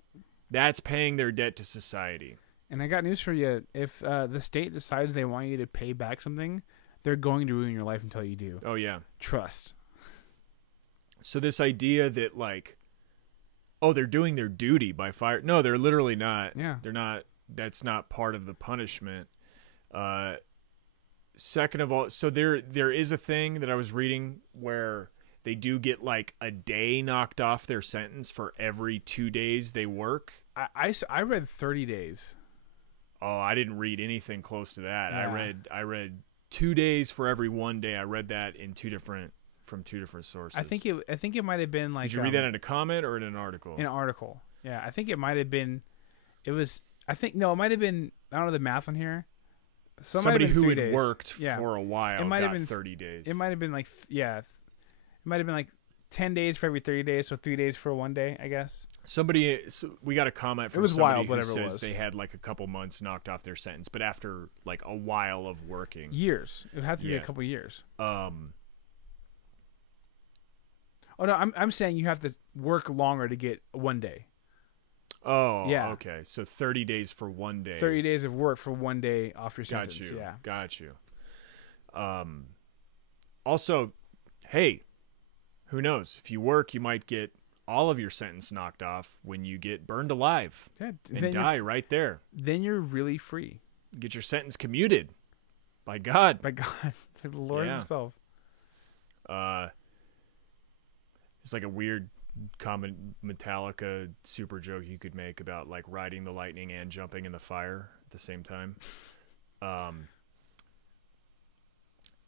That's paying their debt to society. And I got news for you. If the state decides they want you to pay back something, they're going to ruin your life until you do. Oh, yeah. Trust. So this idea that, like, oh, they're doing their duty by fire. No, they're literally not. Yeah. They're not. That's not part of the punishment. Second of all, so there is a thing that I was reading where they do get like a day knocked off their sentence for every 2 days they work. I read 30 days. Oh, I didn't read anything close to that. Yeah. I read 2 days for every 1 day. I read that in from two different sources. I think it might have been like. Did you read that in a comment or in an article? In an article. Yeah, I think it might have been. It might have been. I don't know the math on here. So somebody who had days. worked for a while got 30 days. It might have been like, it might have been like 10 days for every 30 days, so 3 days for 1 day, I guess. We got a comment from somebody who says they had like a couple months knocked off their sentence, but after like a while of working. Years. It would have to be a couple years. Oh no, I'm saying you have to work longer to get 1 day. Oh, yeah. Okay. So 30 days for 1 day. 30 days of work for 1 day off your sentence. Got you. Also, hey, who knows? If you work, you might get all of your sentence knocked off when you get burned alive and die right there. Then you're really free. Get your sentence commuted. By God. By the Lord himself. It's like a weird common Metallica super joke you could make about like riding the lightning and jumping in the fire at the same time.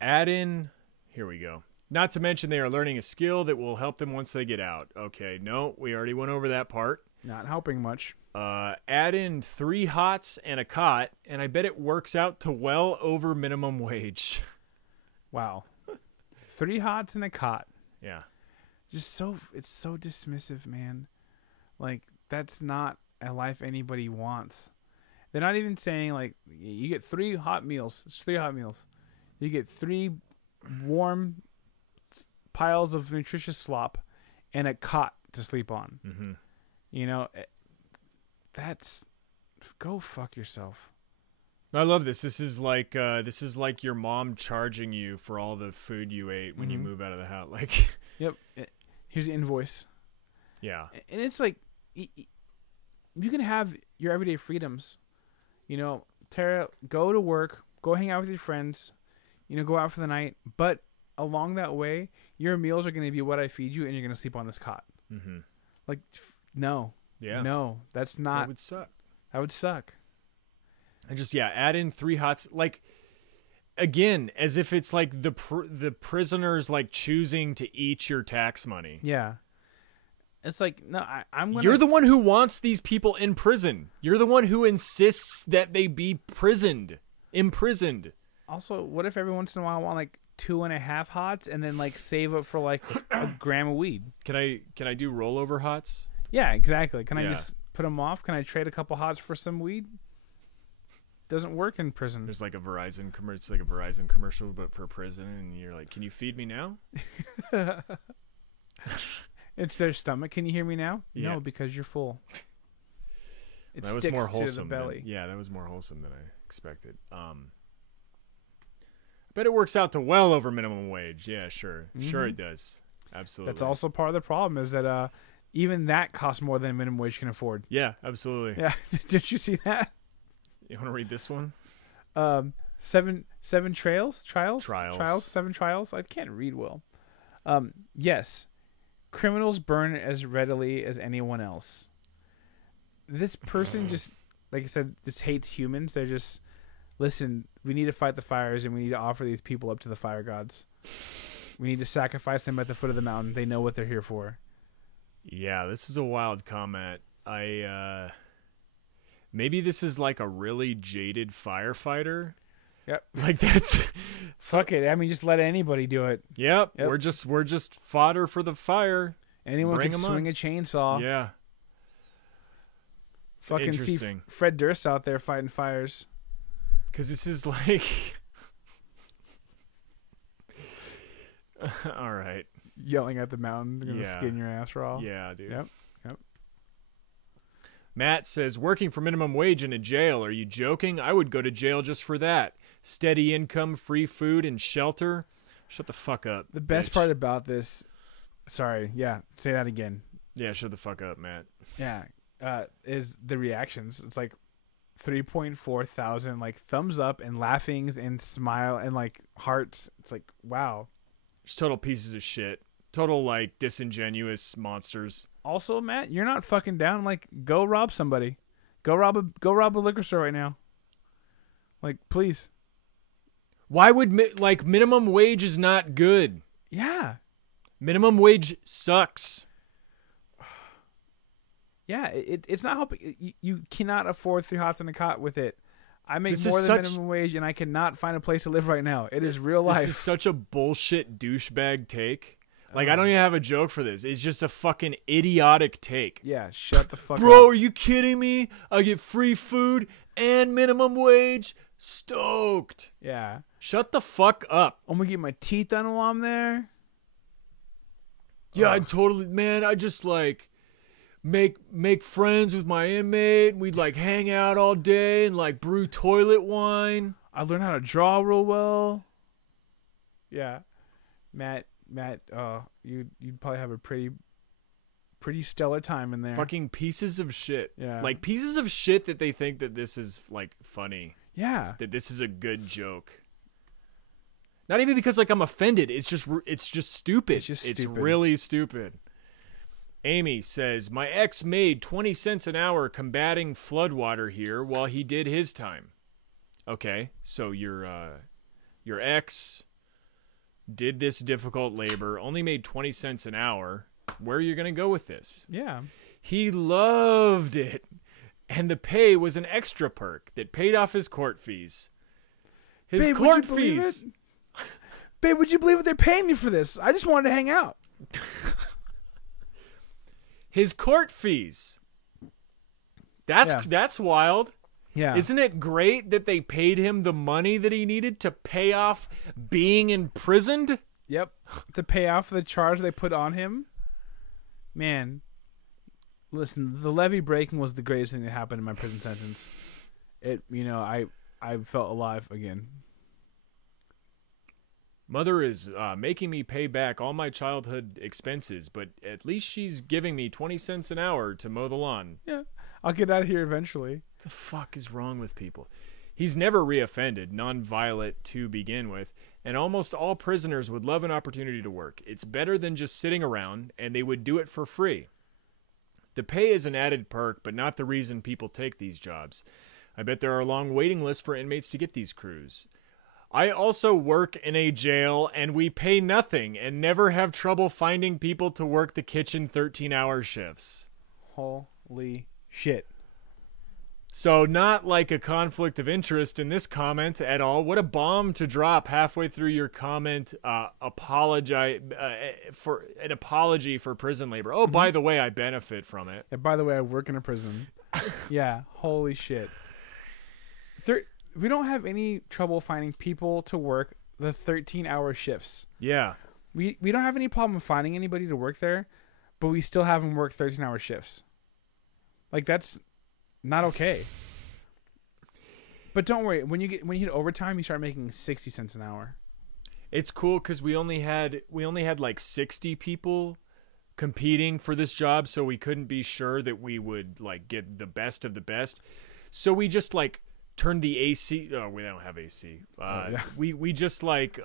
Add in, here we go. Not to mention they are learning a skill that will help them once they get out. Okay, no, we already went over that part. Not helping much. Add in 3 hots and a cot, and I bet it works out to well over minimum wage. Wow. 3 hots and a cot. Yeah. It's so dismissive, man. Like, that's not a life anybody wants. They're not even saying, like, you get 3 hot meals. It's 3 hot meals. You get 3 warm piles of nutritious slop and a cot to sleep on. Mm-hmm. You know, that's... Go fuck yourself. I love this. This is like your mom charging you for all the food you ate when you move out of the house. Like... Yep. Here's the invoice. Yeah. And it's like, you can have your everyday freedoms. You know, Tara, go to work, go hang out with your friends, you know, go out for the night. But along that way, your meals are going to be what I feed you, and you're going to sleep on this cot. Mm-hmm. Like, no. Yeah. No, that's not. That would suck. That would suck. And just, add in 3 hots. Like, again, as if it's like the prisoners like choosing to eat your tax money. Yeah. It's like, no, I'm going to... You're the one who wants these people in prison. You're the one who insists that they be prisoned. Imprisoned. Also, what if every once in a while I want like 2.5 hots and then like save up for like a gram of weed? Can I do rollover hots? Yeah, exactly. Can I Yeah. just put them off? Can I trade a couple hots for some weed? Doesn't work in prison. There's like a Verizon commercial. It's like a Verizon commercial, but for prison, and you're like, "Can you feed me now?" It's their stomach. Can you hear me now? Yeah. No, because you're full. It That was sticks more to the wholesome. belly. Yeah, that was more wholesome than I expected. I bet it works out to well over minimum wage. Yeah, sure, sure it does. Absolutely. That's also part of the problem is that even that costs more than minimum wage can afford. Yeah, absolutely. Yeah, did you see that? You want to read this one? Seven trials. 7 trials. I can't read well. Yes, criminals burn as readily as anyone else. This person just, like I said, just hates humans. They're just, listen, we need to fight the fires and we need to offer these people up to the fire gods. We need to sacrifice them at the foot of the mountain. They know what they're here for. Yeah, this is a wild comment. Maybe this is like a really jaded firefighter. Yep. Like that's Fuck it. I mean, just let anybody do it. Yep. Yep. We're just fodder for the fire. Anyone Bring can 'em swing on. a chainsaw. Yeah. It's Fucking see interesting. Fred Durst out there fighting fires. Because this is like all right. Yelling at the mountain. They're going to Yeah. skin your ass raw. Yeah, dude. Yep. Matt says, working for minimum wage in a jail. Are you joking? I would go to jail just for that. Steady income, free food, and shelter. Shut the fuck up. The best bitch. part about this, sorry, yeah, say that again. Yeah, shut the fuck up, Matt. Yeah, is the reactions. It's like 3.4 thousand like thumbs up and laughings and smile and like hearts. It's like, wow. Just total pieces of shit. Total like disingenuous monsters. Also, Matt, you're not fucking down. Like, go rob somebody. Go rob a liquor store right now. Like, please. Why would minimum wage is not good? Yeah. Minimum wage sucks. Yeah, it's not helping. You cannot afford 3 hots and a cot with it. I make This more is than such- minimum wage, and I cannot find a place to live right now. It is real life. This is such a bullshit douchebag take. Like, I don't even have a joke for this. It's just a fucking idiotic take. Yeah, shut the fuck Bro, up. are you kidding me? I get free food and minimum wage? Stoked. Yeah. Shut the fuck up. I'm gonna get my teeth done while I'm there. Yeah, I Ugh. totally, man, I just like make friends with my inmate. We'd like hang out all day and like brew toilet wine. I learned how to draw real well. Yeah. Matt, you'd probably have a pretty stellar time in there. Fucking pieces of shit. Yeah. Like pieces of shit that they think that this is like funny. Yeah. That this is a good joke. Not even because like I'm offended. It's just stupid. It's just stupid. really stupid. Amy says, my ex made 20 cents an hour combating floodwater here while he did his time. Okay, so your ex did this difficult labor, only made 20 cents an hour. Where are you going to go with this? Yeah. He loved it. And the pay was an extra perk that paid off his court fees. His Babe, court would you believe fees. it? Babe, would you believe it? They're paying me for this. I just wanted to hang out. His court fees. That's wild. Yeah. Isn't it great that they paid him the money that he needed to pay off being imprisoned? Yep. To pay off the charge they put on him. Man. Listen, the levee breaking was the greatest thing that happened in my prison sentence. I felt alive again. Mother is making me pay back all my childhood expenses, but at least she's giving me 20 cents an hour to mow the lawn. Yeah. I'll get out of here eventually. What the fuck is wrong with people? He's never reoffended, non-violent to begin with, and almost all prisoners would love an opportunity to work. It's better than just sitting around, and they would do it for free. The pay is an added perk, but not the reason people take these jobs. I bet there are long waiting lists for inmates to get these crews. I also work in a jail, and we pay nothing and never have trouble finding people to work the kitchen 13-hour shifts. Holy shit. So not like a conflict of interest in this comment at all. What a bomb to drop halfway through your comment. Apologize for an apology for prison labor. Oh, by the way, I benefit from it. And by the way, I work in a prison. Yeah, holy shit. We don't have any trouble finding people to work the 13-hour shifts. Yeah. We don't have any problem finding anybody to work there, but we still have them work 13-hour shifts. Like, that's not okay. But don't worry, when you hit overtime, you start making 60 cents an hour. It's cool because we only had like 60 people competing for this job, so we couldn't be sure that we would like get the best of the best. So we just like turned the AC. Oh, we don't have AC. Yeah. We just like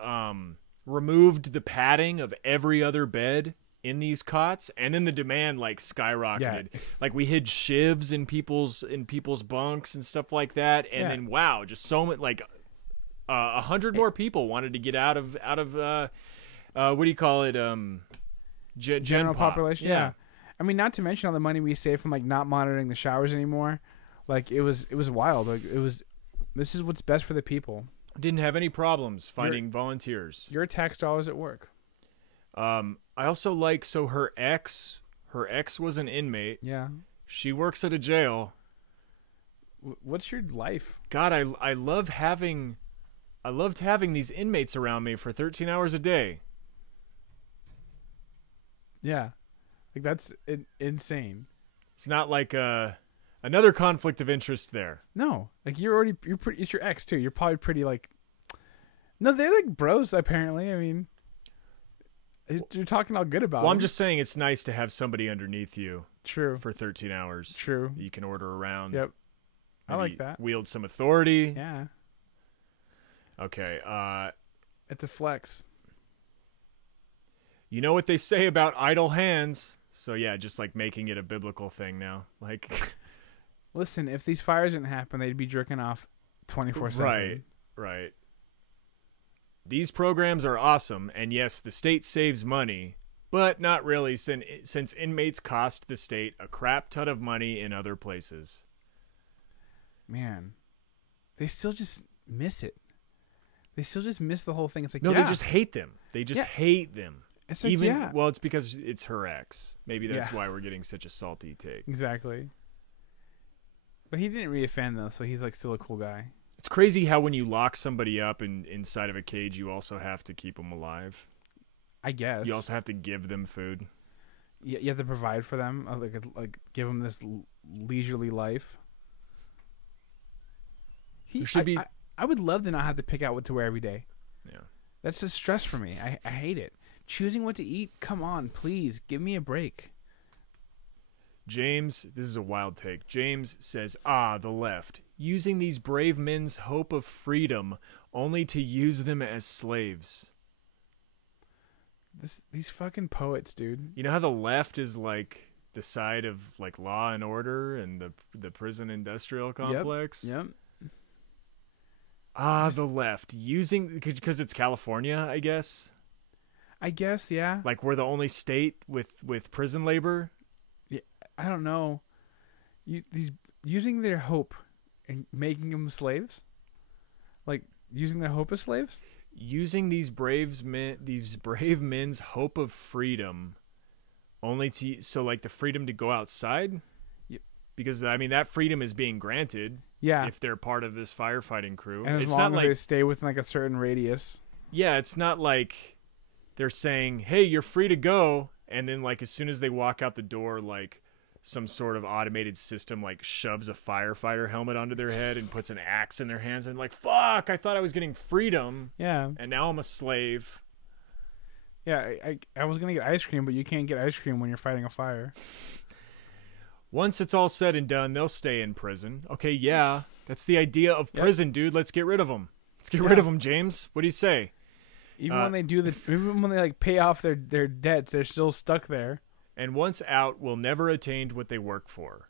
removed the padding of every other bed in these cots, and then the demand like skyrocketed. Yeah. Like we hid shivs in people's bunks and stuff like that, and then wow, just so much like 100 more people wanted to get out of what do you call it? General population. Yeah. I mean, not to mention all the money we saved from like not monitoring the showers anymore. Like it was wild. Like this is what's best for the people. Didn't have any problems finding volunteers. Your tax dollars at work. I also like, so her ex was an inmate. Yeah. She works at a jail. What's your life? God, I loved having these inmates around me for 13 hours a day. Yeah. Like that's insane. It's not like another conflict of interest there. No. Like you're pretty, it's your ex too. You're probably pretty like, no, they're like bros apparently. I mean, you're talking all good about Well, them. I'm just saying it's nice to have somebody underneath you. True. For 13 hours. True. You can order around. Yep. I like that. Wield some authority. Yeah. Okay. It's a flex. You know what they say about idle hands. So yeah, just like making it a biblical thing now. Like, listen, if these fires didn't happen, they'd be jerking off 24/7. Right. These programs are awesome, and yes, the state saves money, but not really, since inmates cost the state a crap ton of money in other places. Man, they still just miss it. They still just miss the whole thing. It's like, no, they just hate them. They just hate them. It's like, well, it's because it's her ex. Maybe that's why we're getting such a salty take. Exactly. But he didn't reoffend though, so he's like still a cool guy. It's crazy how when you lock somebody up inside of a cage, you also have to keep them alive. I guess. You also have to give them food. You have to provide for them, like give them this leisurely life. I would love to not have to pick out what to wear every day. Yeah. That's a stress for me. I hate it. Choosing what to eat, come on, please, give me a break. James, this is a wild take. James says, the left. Using these brave men's hope of freedom only to use them as slaves. These fucking poets, dude. You know how the left is like the side of like law and order and the prison industrial complex? Yep. The left. Using, because it's California, I guess. I guess, yeah. Like we're the only state with prison labor. Yeah, I don't know. Using their hope and making them slaves, like using their hope as slaves. Using these brave men's hope of freedom, only to like the freedom to go outside. Yep. Because I mean that freedom is being granted. Yeah. If they're part of this firefighting crew, and as long as they stay within like a certain radius. Yeah, it's not like they're saying, "Hey, you're free to go," and then like as soon as they walk out the door, like some sort of automated system like shoves a firefighter helmet onto their head and puts an axe in their hands and like, "Fuck, I thought I was getting freedom." Yeah. And now I'm a slave. Yeah, I was going to get ice cream, but you can't get ice cream when you're fighting a fire. Once it's all said and done, they'll stay in prison. Okay, yeah. That's the idea of prison, dude. Let's get rid of them. Let's get rid of them, James. What do you say? Even when they like pay off their debts, they're still stuck there. And once out, will never attain what they work for.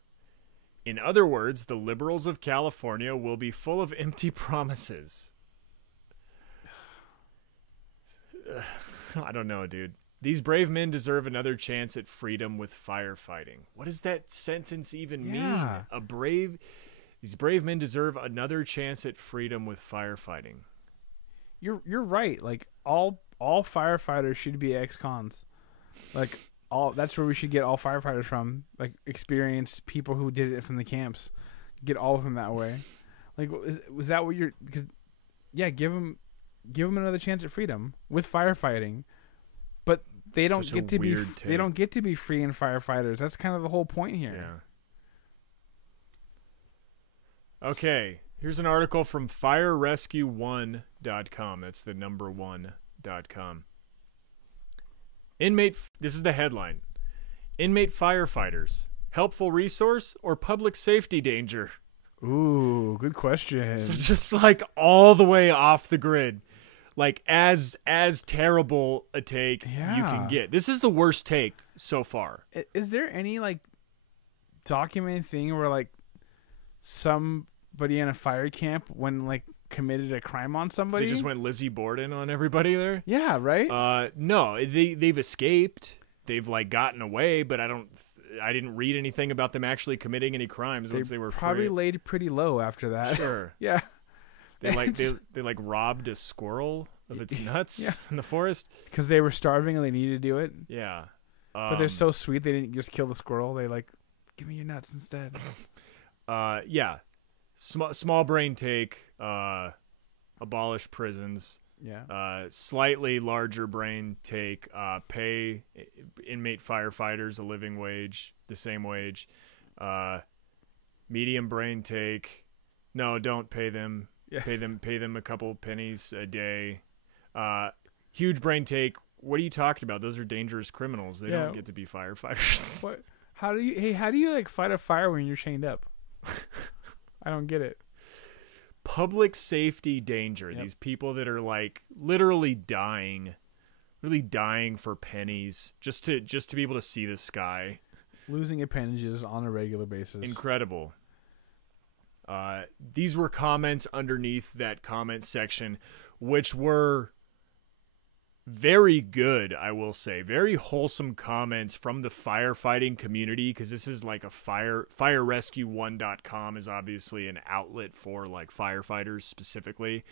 In other words, the liberals of California will be full of empty promises. I don't know, dude. These brave men deserve another chance at freedom with firefighting. What does that sentence even mean? These brave men deserve another chance at freedom with firefighting. You're right. Like all firefighters should be ex-cons. Like that's where we should get all firefighters from. Like experienced people who did it from the camps. Get all of them that way. Like was that what you're? Cause, yeah, give them another chance at freedom with firefighting. But they don't get to be they don't get to be free and firefighters. That's kind of the whole point here. Yeah. Okay, here's an article from firerescue1.com. That's the number 1.com. Inmate, this is the headline. Inmate firefighters, helpful resource or public safety danger? Ooh, good question. So just like all the way off the grid. Like as terrible a take you can get. This is the worst take so far. Is there any like documented thing where like somebody in a fire camp when like committed a crime on somebody? They just went Lizzie Borden on everybody there? Yeah, right? No, they've escaped. They've like gotten away, but I didn't read anything about them actually committing any crimes once they were probably free. Laid pretty low after that. Sure. Yeah. They like robbed a squirrel of its nuts in the forest because they were starving and they needed to do it. Yeah. But they're so sweet they didn't just kill the squirrel. They like, give me your nuts instead. Yeah. Small brain take, abolish prisons. Yeah. Slightly larger brain take, pay inmate firefighters a living wage, the same wage. Medium brain take, no, don't pay them. Yeah. Pay them a couple pennies a day. Huge brain take, what are you talking about? Those are dangerous criminals. They don't get to be firefighters. What? How do you like fight a fire when you're chained up? I don't get it. Public safety danger. Yep. These people that are like literally dying for pennies just to be able to see the sky. Losing appendages on a regular basis. Incredible. These were comments underneath that comment section, which were very good, I will say. Very wholesome comments from the firefighting community, because this is like a firerescue1.com is obviously an outlet for like firefighters specifically.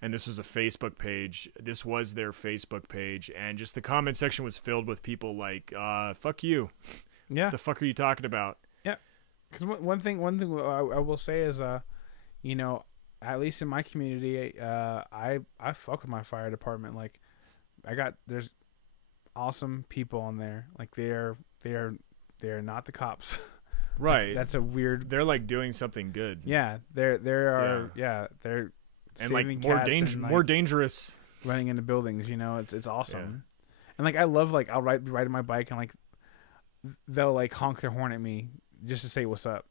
And this was a Facebook page. This was their Facebook page. And just the comment section was filled with people like, fuck you. Yeah. What the fuck are you talking about? Yeah. Because one thing I will say is, you know, at least in my community, I fuck with my fire department. Like, there's awesome people in there. Like they are not the cops. Right. Like, that's a weird. They're like doing something good. Yeah. They're and like more dangerous. Running into buildings. You know, it's awesome. Yeah. And like I love like I'll be riding my bike and like they'll like honk their horn at me just to say what's up.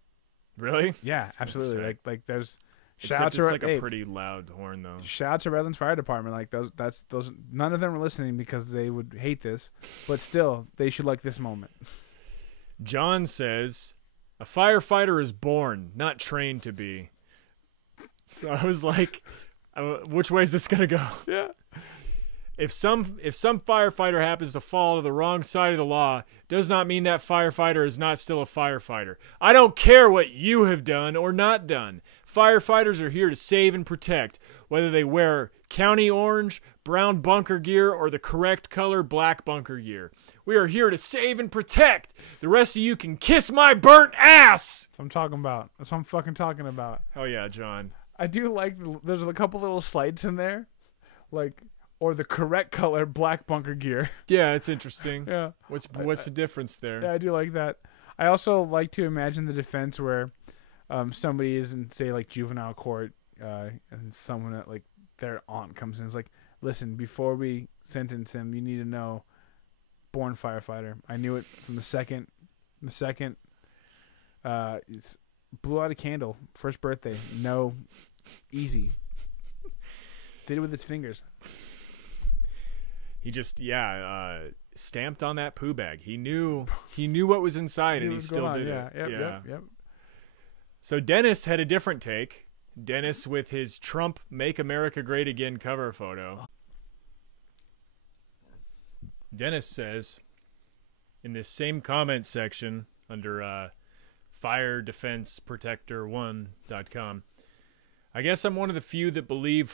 Really? Yeah, absolutely. Like there's shout out to it's like a pretty loud horn though. Shout out to Redlands Fire Department. Like those none of them are listening because they would hate this, but still they should like this moment. John says, "A firefighter is born, not trained to be." So I was like, which way is this gonna go? Yeah. If some firefighter happens to fall to the wrong side of the law, does not mean that firefighter is not still a firefighter. I don't care what you have done or not done. Firefighters are here to save and protect, whether they wear county orange, brown bunker gear, or the correct color black bunker gear. We are here to save and protect. The rest of you can kiss my burnt ass. That's what I'm talking about. That's what I'm fucking talking about. Hell yeah, John. I do like there's a couple little slides in there, like. Or the correct color black bunker gear. Yeah, it's interesting. Yeah. What's the difference there? Yeah, I do like that. I also like to imagine the defense where somebody is in, say, like juvenile court, and someone that like their aunt comes in and is like, listen, before we sentence him, you need to know, born firefighter. I knew it from the second. It's blew out a candle. First birthday. No, easy. Did it with his fingers. He just stamped on that poo bag. He knew what was inside, and he still did it. Yep. So Dennis had a different take. Dennis with his Trump Make America Great Again cover photo. Dennis says in this same comment section under firedefenseprotector1.com. I guess I'm one of the few that believe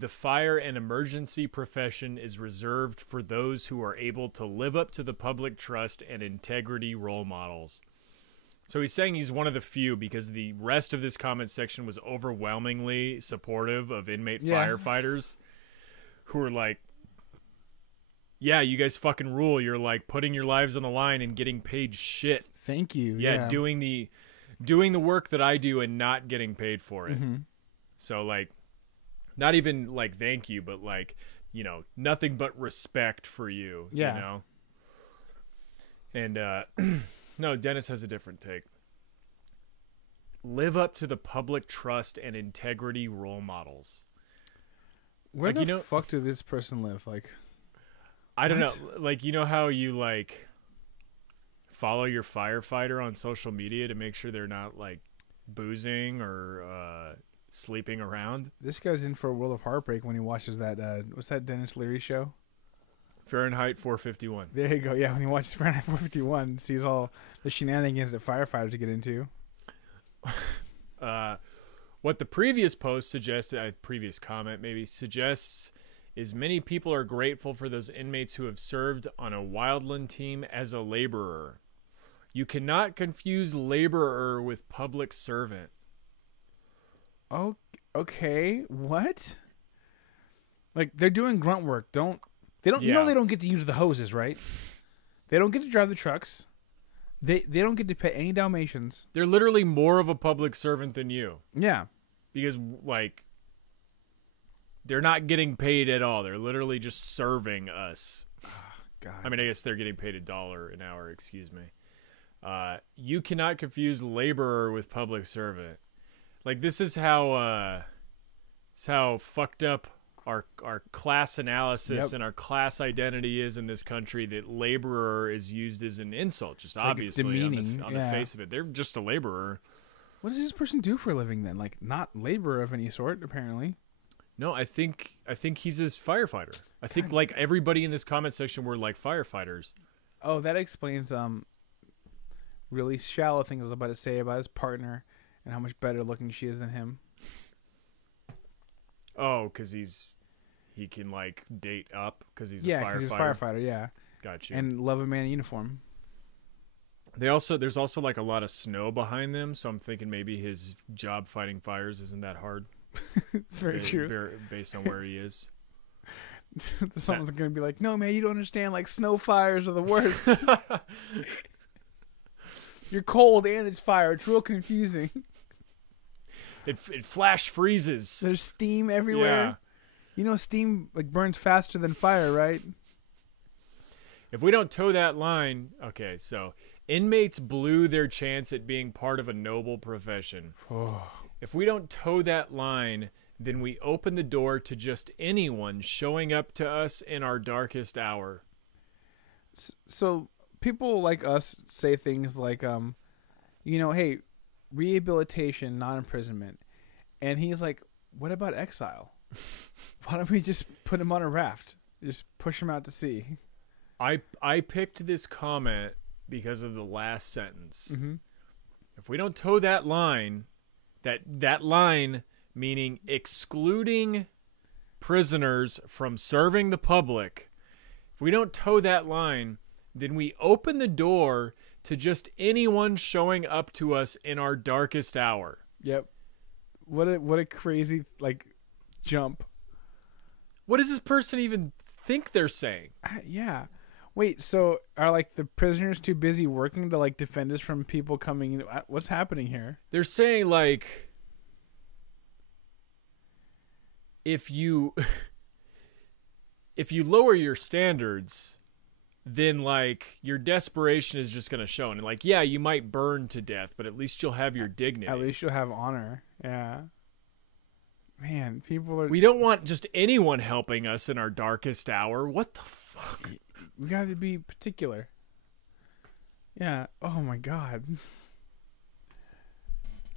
the fire and emergency profession is reserved for those who are able to live up to the public trust and integrity role models. So he's saying he's one of the few because the rest of this comment section was overwhelmingly supportive of inmate firefighters who are like, yeah, you guys fucking rule. You're like putting your lives on the line and getting paid shit. Thank you. Yeah, doing the work that I do and not getting paid for it. Mm-hmm. So like, not even like thank you, but like, you know, nothing but respect for you. Yeah. You know? And no, Dennis has a different take. Live up to the public trust and integrity role models. Where like, the fuck did this person live? Like, I don't know. Like, you know how you like follow your firefighter on social media to make sure they're not like boozing or sleeping around? This guy's in for a world of heartbreak when he watches that. What's that Dennis Leary show? Fahrenheit 451. There you go. Yeah, when he watches Fahrenheit 451, sees all the shenanigans that firefighters get into. What the previous post suggested, previous comment maybe suggests, is many people are grateful for those inmates who have served on a wildland team as a laborer. You cannot confuse laborer with public servant. Oh, okay. What? Like, they're doing grunt work. You know they don't get to use the hoses, right? They don't get to drive the trucks. They don't get to pay any Dalmatians. They're literally more of a public servant than you. Yeah. Because, like, they're not getting paid at all. They're literally just serving us. Oh, God. I mean, I guess they're getting paid $1 an hour, excuse me. You cannot confuse laborer with public servant. Like, this is how fucked up our class analysis and our class identity is in this country, that laborer is used as an insult, just like obviously demeaning, on the face of it. They're just a laborer. What does this person do for a living then? Like, not labor of any sort, apparently. No, I think he's a firefighter. I think like everybody in this comment section were like firefighters. Oh, that explains really shallow things I was about to say about his partner and how much better looking she is than him. Oh, because he can like date up because he's a firefighter. Yeah, because he's a firefighter. Yeah, gotcha. And love a man in uniform. There's also like a lot of snow behind them, so I'm thinking maybe his job fighting fires isn't that hard. It's very true. Based on where he is. Someone's gonna be like, "No, man, you don't understand. Like, snow fires are the worst. You're cold and it's fire. It's real confusing. It flash freezes. There's steam everywhere. Yeah. You know, steam like burns faster than fire, right? If we don't toe that line, okay, so inmates blew their chance at being part of a noble profession. If we don't toe that line, then we open the door to just anyone showing up to us in our darkest hour. So people like us say things like, hey, rehabilitation, not imprisonment. And he's like, what about exile? Why don't we just put him on a raft? Just push him out to sea. I picked this comment because of the last sentence. Mm-hmm. If we don't toe that line, that line meaning excluding prisoners from serving the public, if we don't toe that line, then we open the door to just anyone showing up to us in our darkest hour. Yep. What a crazy jump. What does this person even think they're saying? Yeah. Wait, so are the prisoners too busy working to defend us from people coming in? What's happening here? They're saying if you lower your standards, then your desperation is just going to show. And yeah, you might burn to death, but at least you'll have your dignity. At least you'll have honor. Yeah. Man, people are... We don't want just anyone helping us in our darkest hour. What the fuck? We got to be particular. Yeah. Oh my God.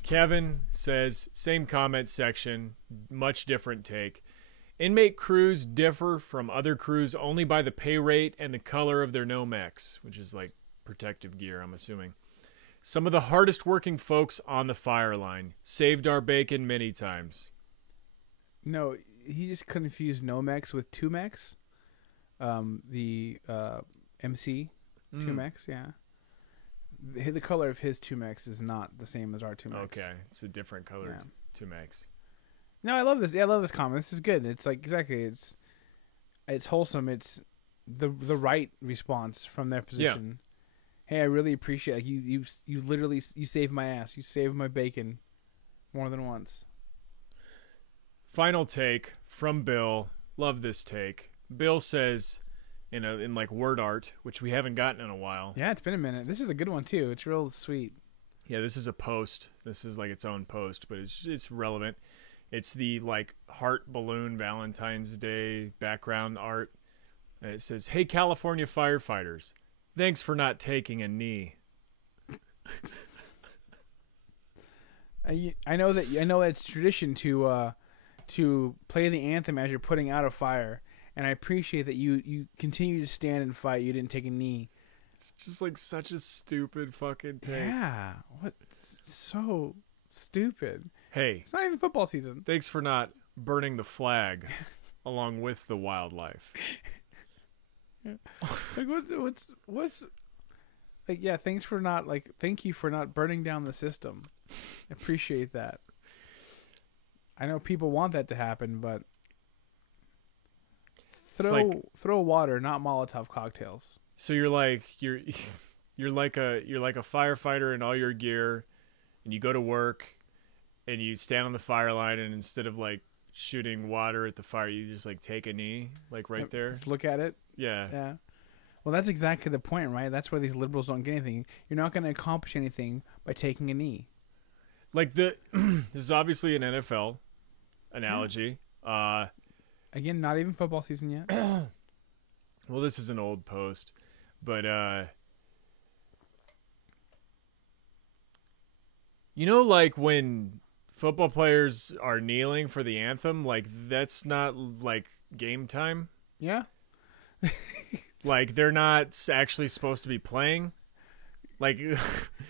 Kevin says, same comment section, much different take. Inmate crews differ from other crews only by the pay rate and the color of their Nomex, which is protective gear, I'm assuming. Some of the hardest working folks on the fire line. Saved our bacon many times. No, he just confused Nomex with Tumex. The MC Tumex, yeah. The color of his Tumex is not the same as our Tumex. Okay, it's a different color Tumex. No, I love this. Yeah, I love this comment. This is good. It's like exactly. It's wholesome. It's the right response from their position. Yeah. Hey, I really appreciate it. You literally you saved my ass. You saved my bacon more than once. Final take from Bill. Love this take. Bill says, in like word art, which we haven't gotten in a while. Yeah, it's been a minute. This is a good one too. It's real sweet. Yeah, this is a post. This is like its own post, but it's relevant. It's the like heart balloon Valentine's Day background art. And it says, "Hey, California firefighters, thanks for not taking a knee." I know it's tradition to play the anthem as you're putting out a fire, and I appreciate that you continue to stand and fight. You didn't take a knee. It's just like such a stupid fucking take. Yeah, what? So stupid. Hey, it's not even football season. Thanks for not burning the flag along with the wildlife. Yeah. Like what's like? Yeah, thank you for not burning down the system. I appreciate that. I know people want that to happen, but throw water, not Molotov cocktails. So you're like a firefighter in all your gear, and you go to work, and you stand on the fire line, and instead of like shooting water at the fire, you just like take a knee, like right there. Just look at it. Yeah. Yeah. Well, that's exactly the point, right? That's where these liberals don't get anything. You're not going to accomplish anything by taking a knee. Like this is obviously an NFL analogy. Again, not even football season yet. Well, this is an old post, but like when football players are kneeling for the anthem, like that's not like game time. Yeah. Like they're not actually supposed to be playing. Like,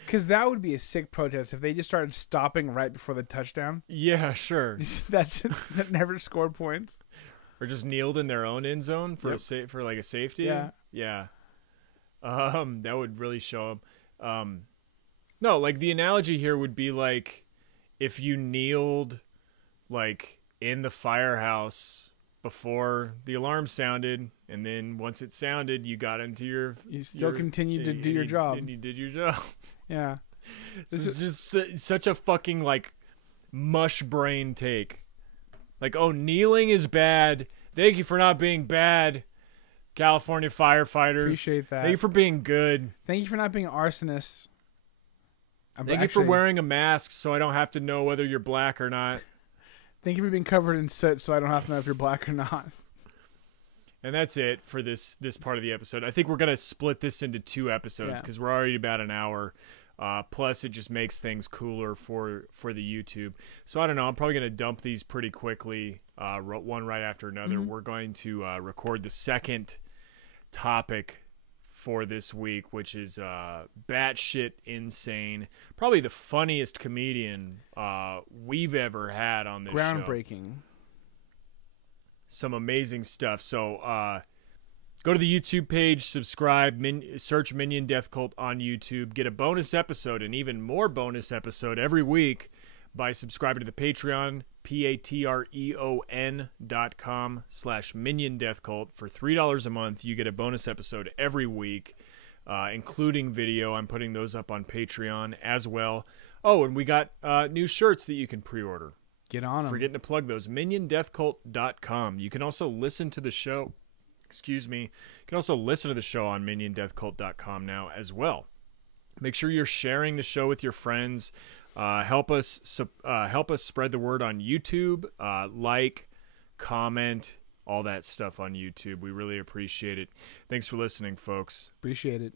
because that would be a sick protest if they just started stopping right before the touchdown. Yeah, sure. That never scored points. Or just kneeled in their own end zone for for like a safety. Yeah, yeah. That would really show them. No, like the analogy here would be like if you kneeled like in the firehouse before the alarm sounded, and then once it sounded, you got into you still continued to do your job. And you did your job. Yeah. This is just such a fucking like mush brain take. Like, oh, kneeling is bad. Thank you for not being bad, California firefighters. Appreciate that. Thank you for being good. Thank you for not being arsonists. Thank you for wearing a mask so I don't have to know whether you're black or not. Thank you for being covered in soot so I don't have to know if you're black or not. And that's it for this part of the episode. I think we're going to split this into 2 episodes because we're already about an hour. Plus, it just makes things cooler for the YouTube. So I don't know. I'm probably going to dump these pretty quickly, one right after another. Mm-hmm. We're going to record the second topic for this week, which is batshit insane. Probably the funniest comedian we've ever had on this show. Groundbreaking. Some amazing stuff. So go to the YouTube page, subscribe, search Minion Death Cult on YouTube. Get a bonus episode, an even more bonus episode every week by subscribing to the Patreon, patreon.com/Minion Death Cult. For $3 a month, you get a bonus episode every week, including video. I'm putting those up on Patreon as well. Oh, and we got new shirts that you can pre-order. Get on them. Forgetting to plug those. MinionDeathCult.com. You can also listen to the show. Excuse me. You can also listen to the show on MinionDeathCult.com now as well. Make sure you're sharing the show with your friends. Help us spread the word on YouTube. Like, comment, all that stuff on YouTube. We really appreciate it. Thanks for listening, folks. Appreciate it.